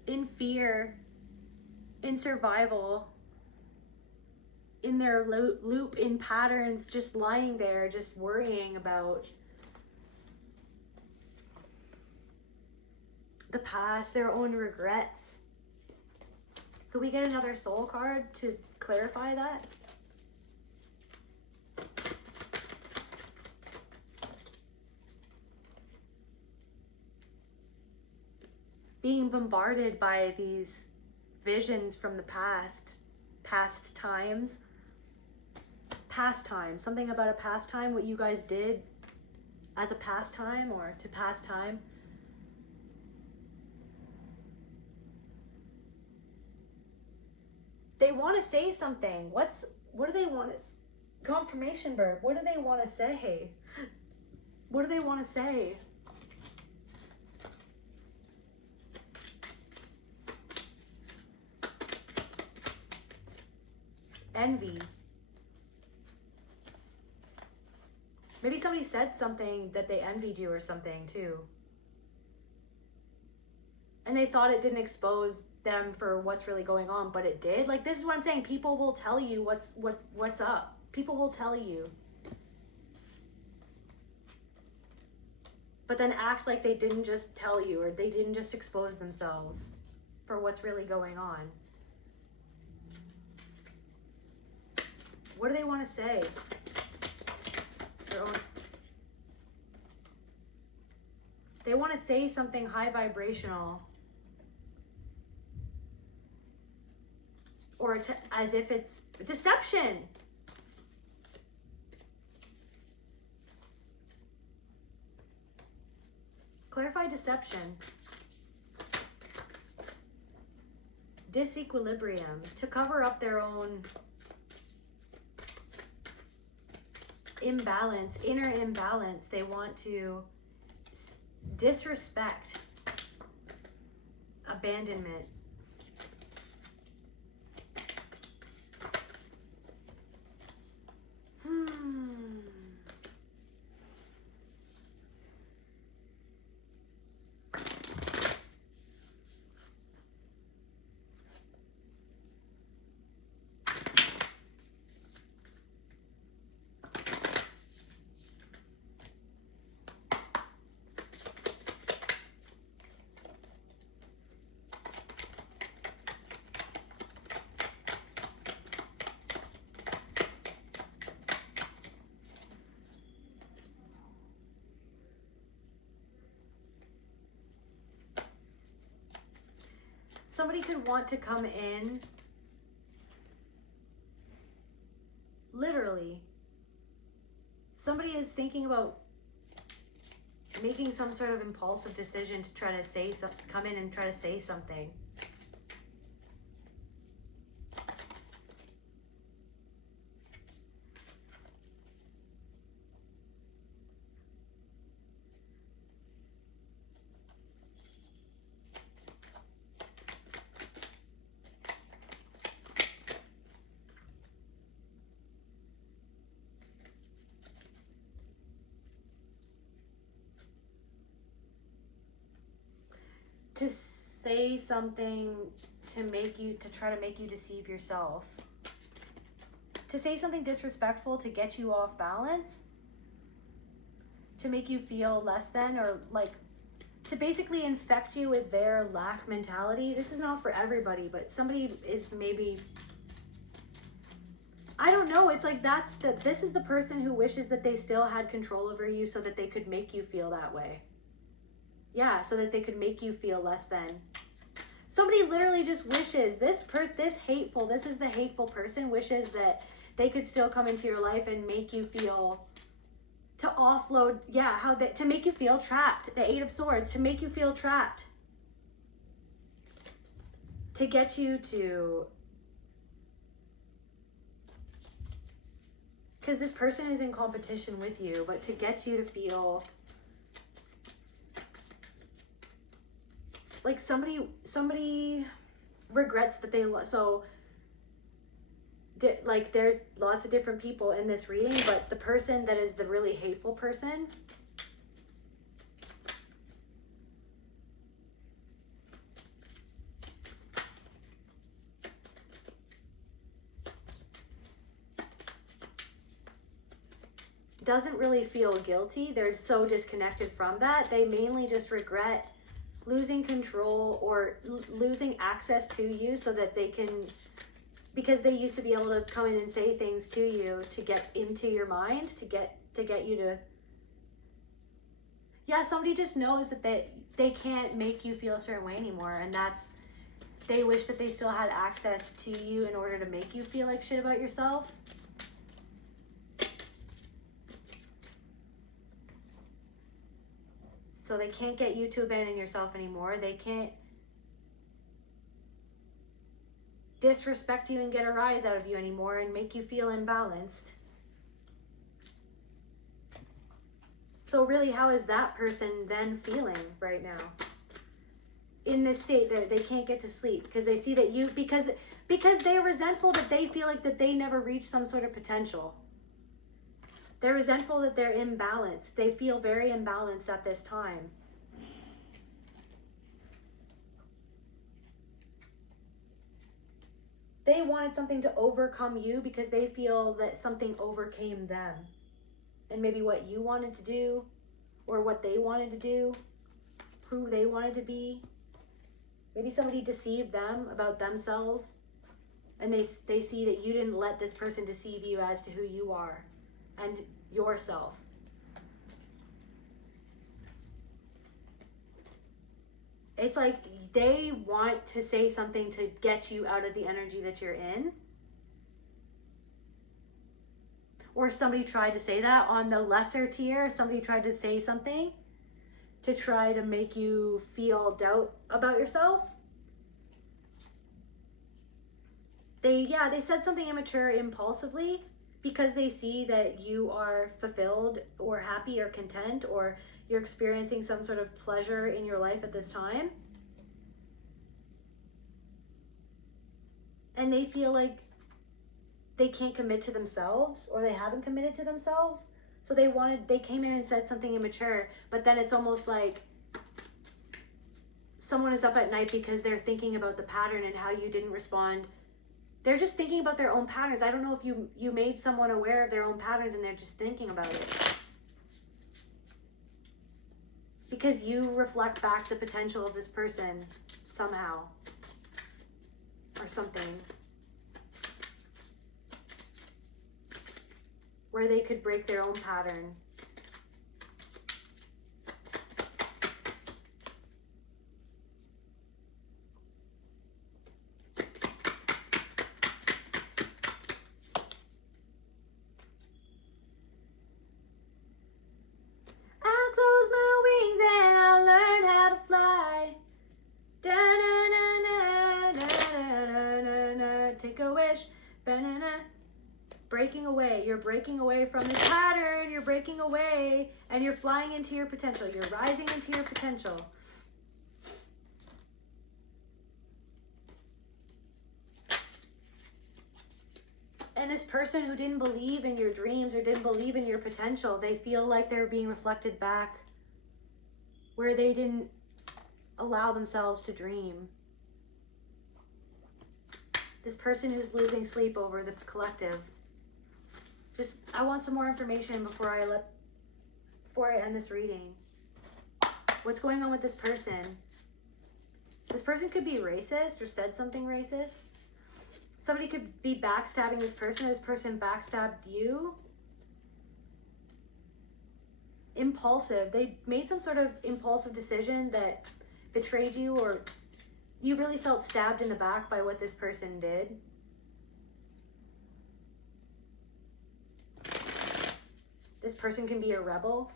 In fear, in survival, in their loop, in patterns, just lying there, just worrying about the past, their own regrets. Could we get another soul card to clarify that? Being bombarded by these visions from the past times. Pastime, something about a pastime, what you guys did as a pastime or to pass time. They want to say something. What do they want? Confirmation verb. What do they want to say? What do they want to say? Envy. Maybe somebody said something that they envied you or something too. And they thought it didn't expose them for what's really going on, but it did. Like, this is what I'm saying. People will tell you what's up. People will tell you. But then act like they didn't just tell you, or they didn't just expose themselves for what's really going on. What do they want to say? They want to say something high vibrational, or as if it's deception. Clarify deception. Disequilibrium, to cover up their own imbalance, inner imbalance. They want to disrespect, abandonment. somebody could want to come in, literally, somebody is thinking about making some sort of impulsive decision to try to say something, come in and try to say something. To say something to try to make you deceive yourself. To say something disrespectful to get you off balance. To make you feel less than, or like to basically infect you with their lack mentality. This is not for everybody, but somebody is maybe, I don't know, it's like this is the person who wishes that they still had control over you so that they could make you feel that way. Yeah, so that they could make you feel less than. Somebody literally just wishes, this is the hateful person, wishes that they could still come into your life and make you feel, to offload, to make you feel trapped. The Eight of Swords, to make you feel trapped. To get you to, because this person is in competition with you, but to get you to feel like somebody regrets that they like there's lots of different people in this reading, but the person that is the really hateful person, doesn't really feel guilty. They're so disconnected from that. They mainly just regret losing control or losing access to you so that they can, because they used to be able to come in and say things to you to get into your mind, to get you to, somebody just knows that they can't make you feel a certain way anymore, and they wish that they still had access to you in order to make you feel like shit about yourself. So they can't get you to abandon yourself anymore. They can't disrespect you and get a rise out of you anymore and make you feel imbalanced. So really, how is that person then feeling right now? In this state that they can't get to sleep because they see that you, because they're resentful that they feel like that they never reached some sort of potential. They're resentful that they're imbalanced. They feel very imbalanced at this time. They wanted something to overcome you because they feel that something overcame them. And maybe what you wanted to do, or what they wanted to do, who they wanted to be. Maybe somebody deceived them about themselves, and they see that you didn't let this person deceive you as to who you are and yourself. It's like they want to say something to get you out of the energy that you're in. Or somebody tried to say that on the lesser tier. Somebody tried to say something to try to make you feel doubt about yourself. They said something immature impulsively because they see that you are fulfilled or happy or content, or you're experiencing some sort of pleasure in your life at this time. And they feel like they can't commit to themselves, or they haven't committed to themselves. So they came in and said something immature, but then it's almost like someone is up at night because they're thinking about the pattern and how you didn't respond. They're just thinking about their own patterns. I don't know if you made someone aware of their own patterns and they're just thinking about it. Because you reflect back the potential of this person somehow. Or something. Where they could break their own pattern. Banana. Breaking away. You're breaking away from this pattern. You're breaking away and you're flying into your potential. You're rising into your potential. And this person who didn't believe in your dreams or didn't believe in your potential, they feel like they're being reflected back where they didn't allow themselves to dream. This person who's losing sleep over the collective. I want some more information before I end this reading. What's going on with this person? This person could be racist or said something racist. Somebody could be backstabbing this person. This person backstabbed you. Impulsive. They made some sort of impulsive decision that betrayed you, or you really felt stabbed in the back by what this person did. This person can be a rebel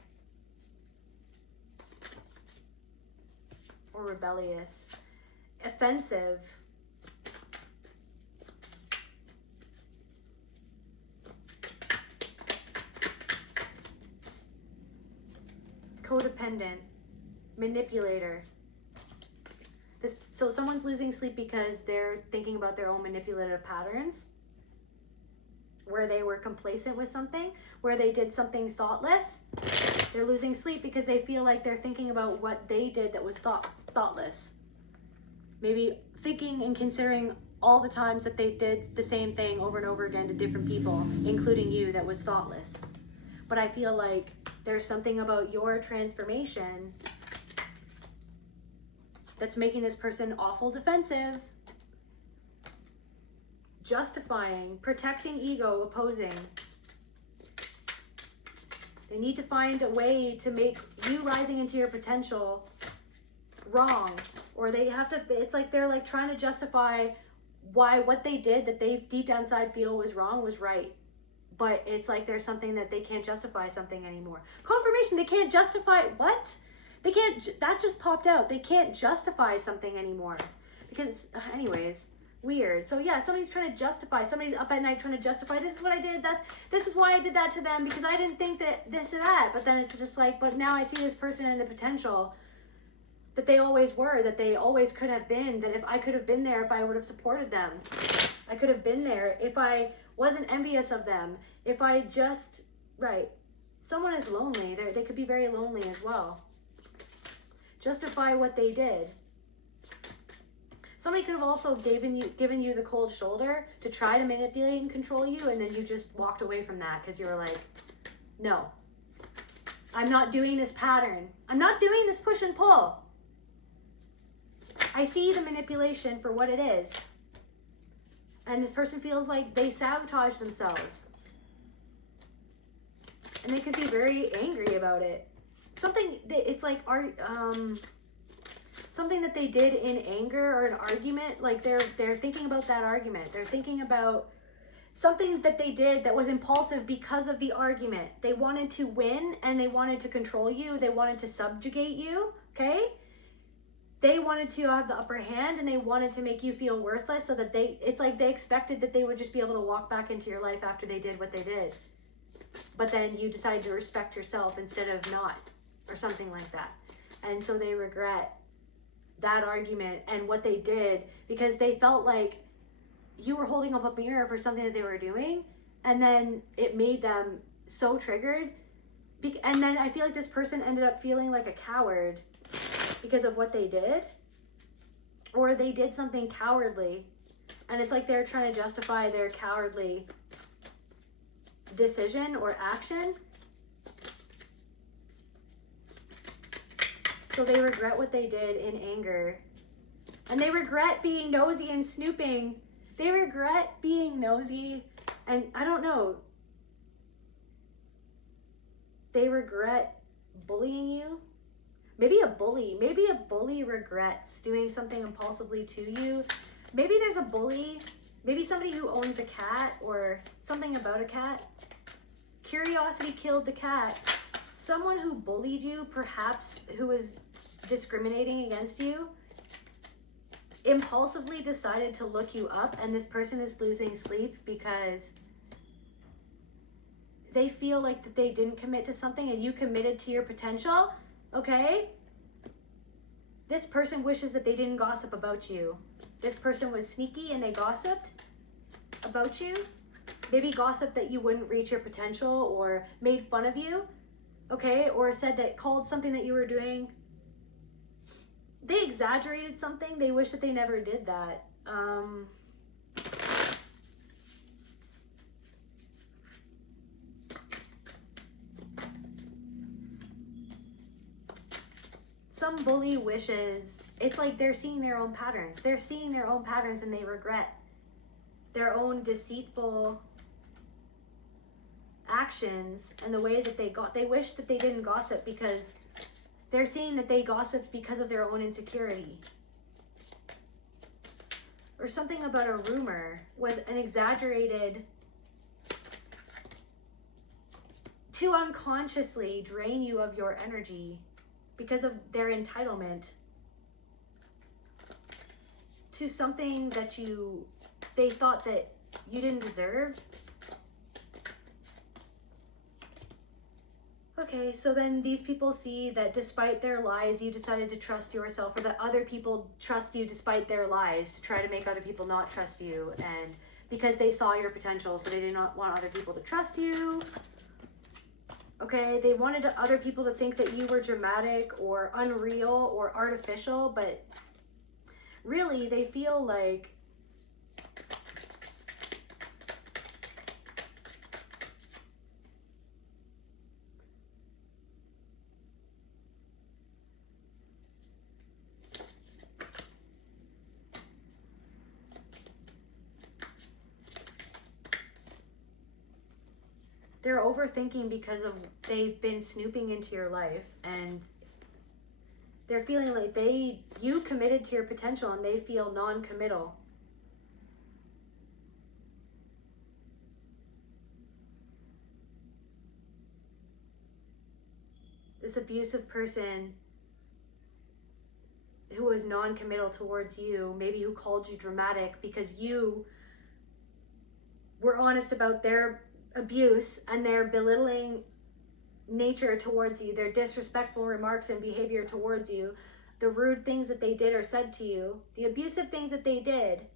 or rebellious. Offensive. Codependent. Manipulator. So someone's losing sleep because they're thinking about their own manipulative patterns, where they were complacent with something, where they did something thoughtless. They're losing sleep because they feel like they're thinking about what they did that was thoughtless. Maybe thinking and considering all the times that they did the same thing over and over again to different people, including you, that was thoughtless. But I feel like there's something about your transformation that's making this person awful defensive, justifying, protecting ego, opposing. They need to find a way to make you rising into your potential wrong, or they have to, it's like they're like trying to justify why what they did that they deep down inside feel was wrong was right. But it's like there's something that they can't justify something anymore. Confirmation, they can't justify what? They can't, that just popped out. They can't justify something anymore. Because, anyways, weird. So yeah, somebody's trying to justify, somebody's up at night trying to justify, this is what I did, this is why I did that to them, because I didn't think that this or that. But then it's just like, but now I see this person and the potential that they always were, that they always could have been, that if I could have been there, if I would have supported them, I could have been there, if I wasn't envious of them, if I just, right. Someone is lonely, they could be very lonely as well. Justify what they did. Somebody could have also given you the cold shoulder to try to manipulate and control you, and then you just walked away from that because you were like, no, I'm not doing this pattern. I'm not doing this push and pull. I see the manipulation for what it is. And this person feels like they sabotage themselves. And they could be very angry about it. It's like something that they did in anger or an argument, like they're thinking about that argument. They're thinking about something that they did that was impulsive because of the argument. They wanted to win and they wanted to control you. They wanted to subjugate you, okay? They wanted to have the upper hand and they wanted to make you feel worthless so that it's like they expected that they would just be able to walk back into your life after they did what they did. But then you decided to respect yourself instead of not, or something like that. And so they regret that argument and what they did because they felt like you were holding up a mirror for something that they were doing, and then it made them so triggered. And then I feel like this person ended up feeling like a coward because of what they did, or they did something cowardly, and it's like they're trying to justify their cowardly decision or action. So they regret what they did in anger, and they regret being nosy and snooping. They regret being nosy, and I don't know, they regret bullying you. Maybe a bully regrets doing something impulsively to you. Maybe there's a bully, maybe somebody who owns a cat or something about a cat. Curiosity killed the cat. Someone who bullied you, perhaps who was discriminating against you. impulsively decided to look you up, and this person is losing sleep because they feel like that they didn't commit to something and you committed to your potential, okay? This person wishes that they didn't gossip about you. This person was sneaky and they gossiped about you. Maybe gossip that you wouldn't reach your potential, or made fun of you, okay? Or said that, called something that you were doing. They exaggerated something. They wish that they never did that. Some bully wishes, it's like they're seeing their own patterns. They're seeing their own patterns and they regret their own deceitful actions and the way that they wish that they didn't gossip, because they're seeing that they gossiped because of their own insecurity. Or something about a rumor was an exaggerated, to unconsciously drain you of your energy because of their entitlement to something that they thought that you didn't deserve. Okay, so then these people see that despite their lies, you decided to trust yourself, or that other people trust you despite their lies to try to make other people not trust you. And because they saw your potential, so they did not want other people to trust you. Okay, they wanted other people to think that you were dramatic or unreal or artificial, but really they feel like they're overthinking because of they've been snooping into your life, and they're feeling like you committed to your potential and they feel non-committal. This abusive person who was non-committal towards you, maybe who called you dramatic because you were honest about their abuse and their belittling nature towards you, their disrespectful remarks and behavior towards you, the rude things that they did or said to you, the abusive things that they did.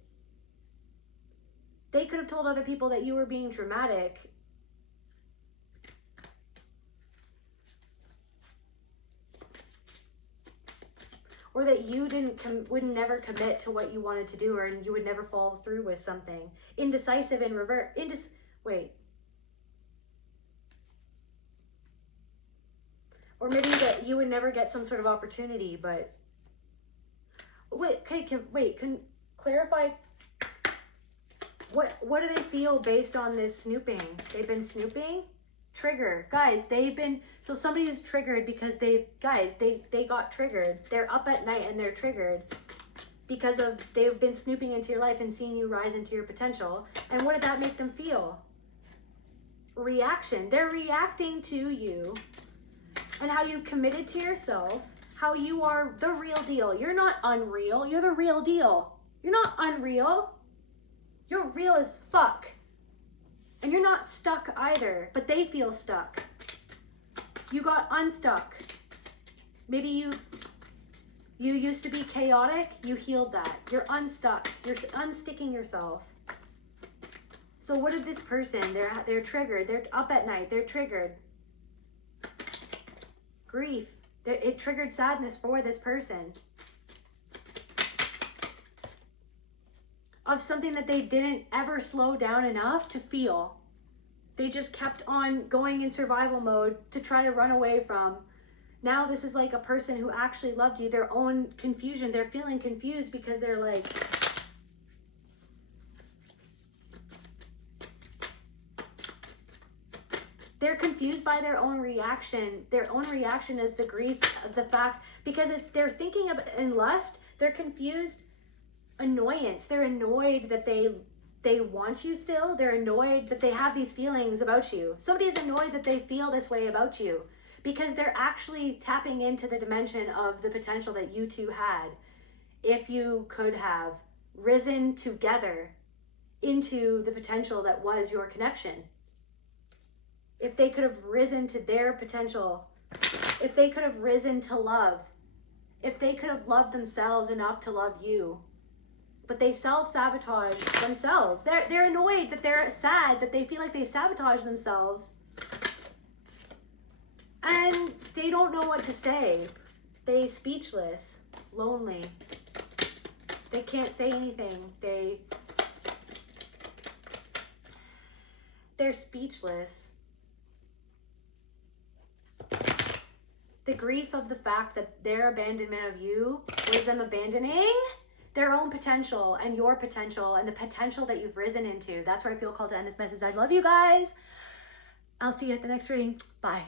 They could have told other people that you were being dramatic. Or that you would never commit to what you wanted to do, or you would never follow through with something. Indecisive and or maybe that you would never get some sort of opportunity, but can clarify what do they feel based on this snooping? They've been snooping? Trigger. Guys, so somebody who's triggered because they got triggered. They're up at night and they're triggered because they've been snooping into your life and seeing you rise into your potential. And what did that make them feel? Reaction. They're reacting to you and how you've committed to yourself, how you are the real deal. You're not unreal. You're the real deal. You're not unreal. You're real as fuck. And you're not stuck either, but they feel stuck. You got unstuck. Maybe you used to be chaotic, you healed that. You're unstuck. You're unsticking yourself. So what did this person, they're triggered. They're up at night. They're triggered. Grief. It triggered sadness for this person. Of something that they didn't ever slow down enough to feel. They just kept on going in survival mode to try to run away from. Now this is like a person who actually loved you, their own confusion. They're feeling confused because they're like, they're confused by their own reaction. Their own reaction is the grief of the fact, because they're thinking of in lust, they're confused. Annoyance. They're annoyed that they want you still. They're annoyed that they have these feelings about you. Somebody's annoyed that they feel this way about you because they're actually tapping into the dimension of the potential that you two had. if you could have risen together into the potential that was your connection. If they could have risen to their potential, if they could have risen to love, if they could have loved themselves enough to love you, but they self-sabotage themselves. They're annoyed, that they're sad, that they feel like they sabotage themselves, and they don't know what to say. They speechless, lonely. They can't say anything. They're speechless. The grief of the fact that their abandonment of you was them abandoning their own potential and your potential and the potential that you've risen into. That's where I feel called to end this message. I love you guys. I'll see you at the next reading. Bye.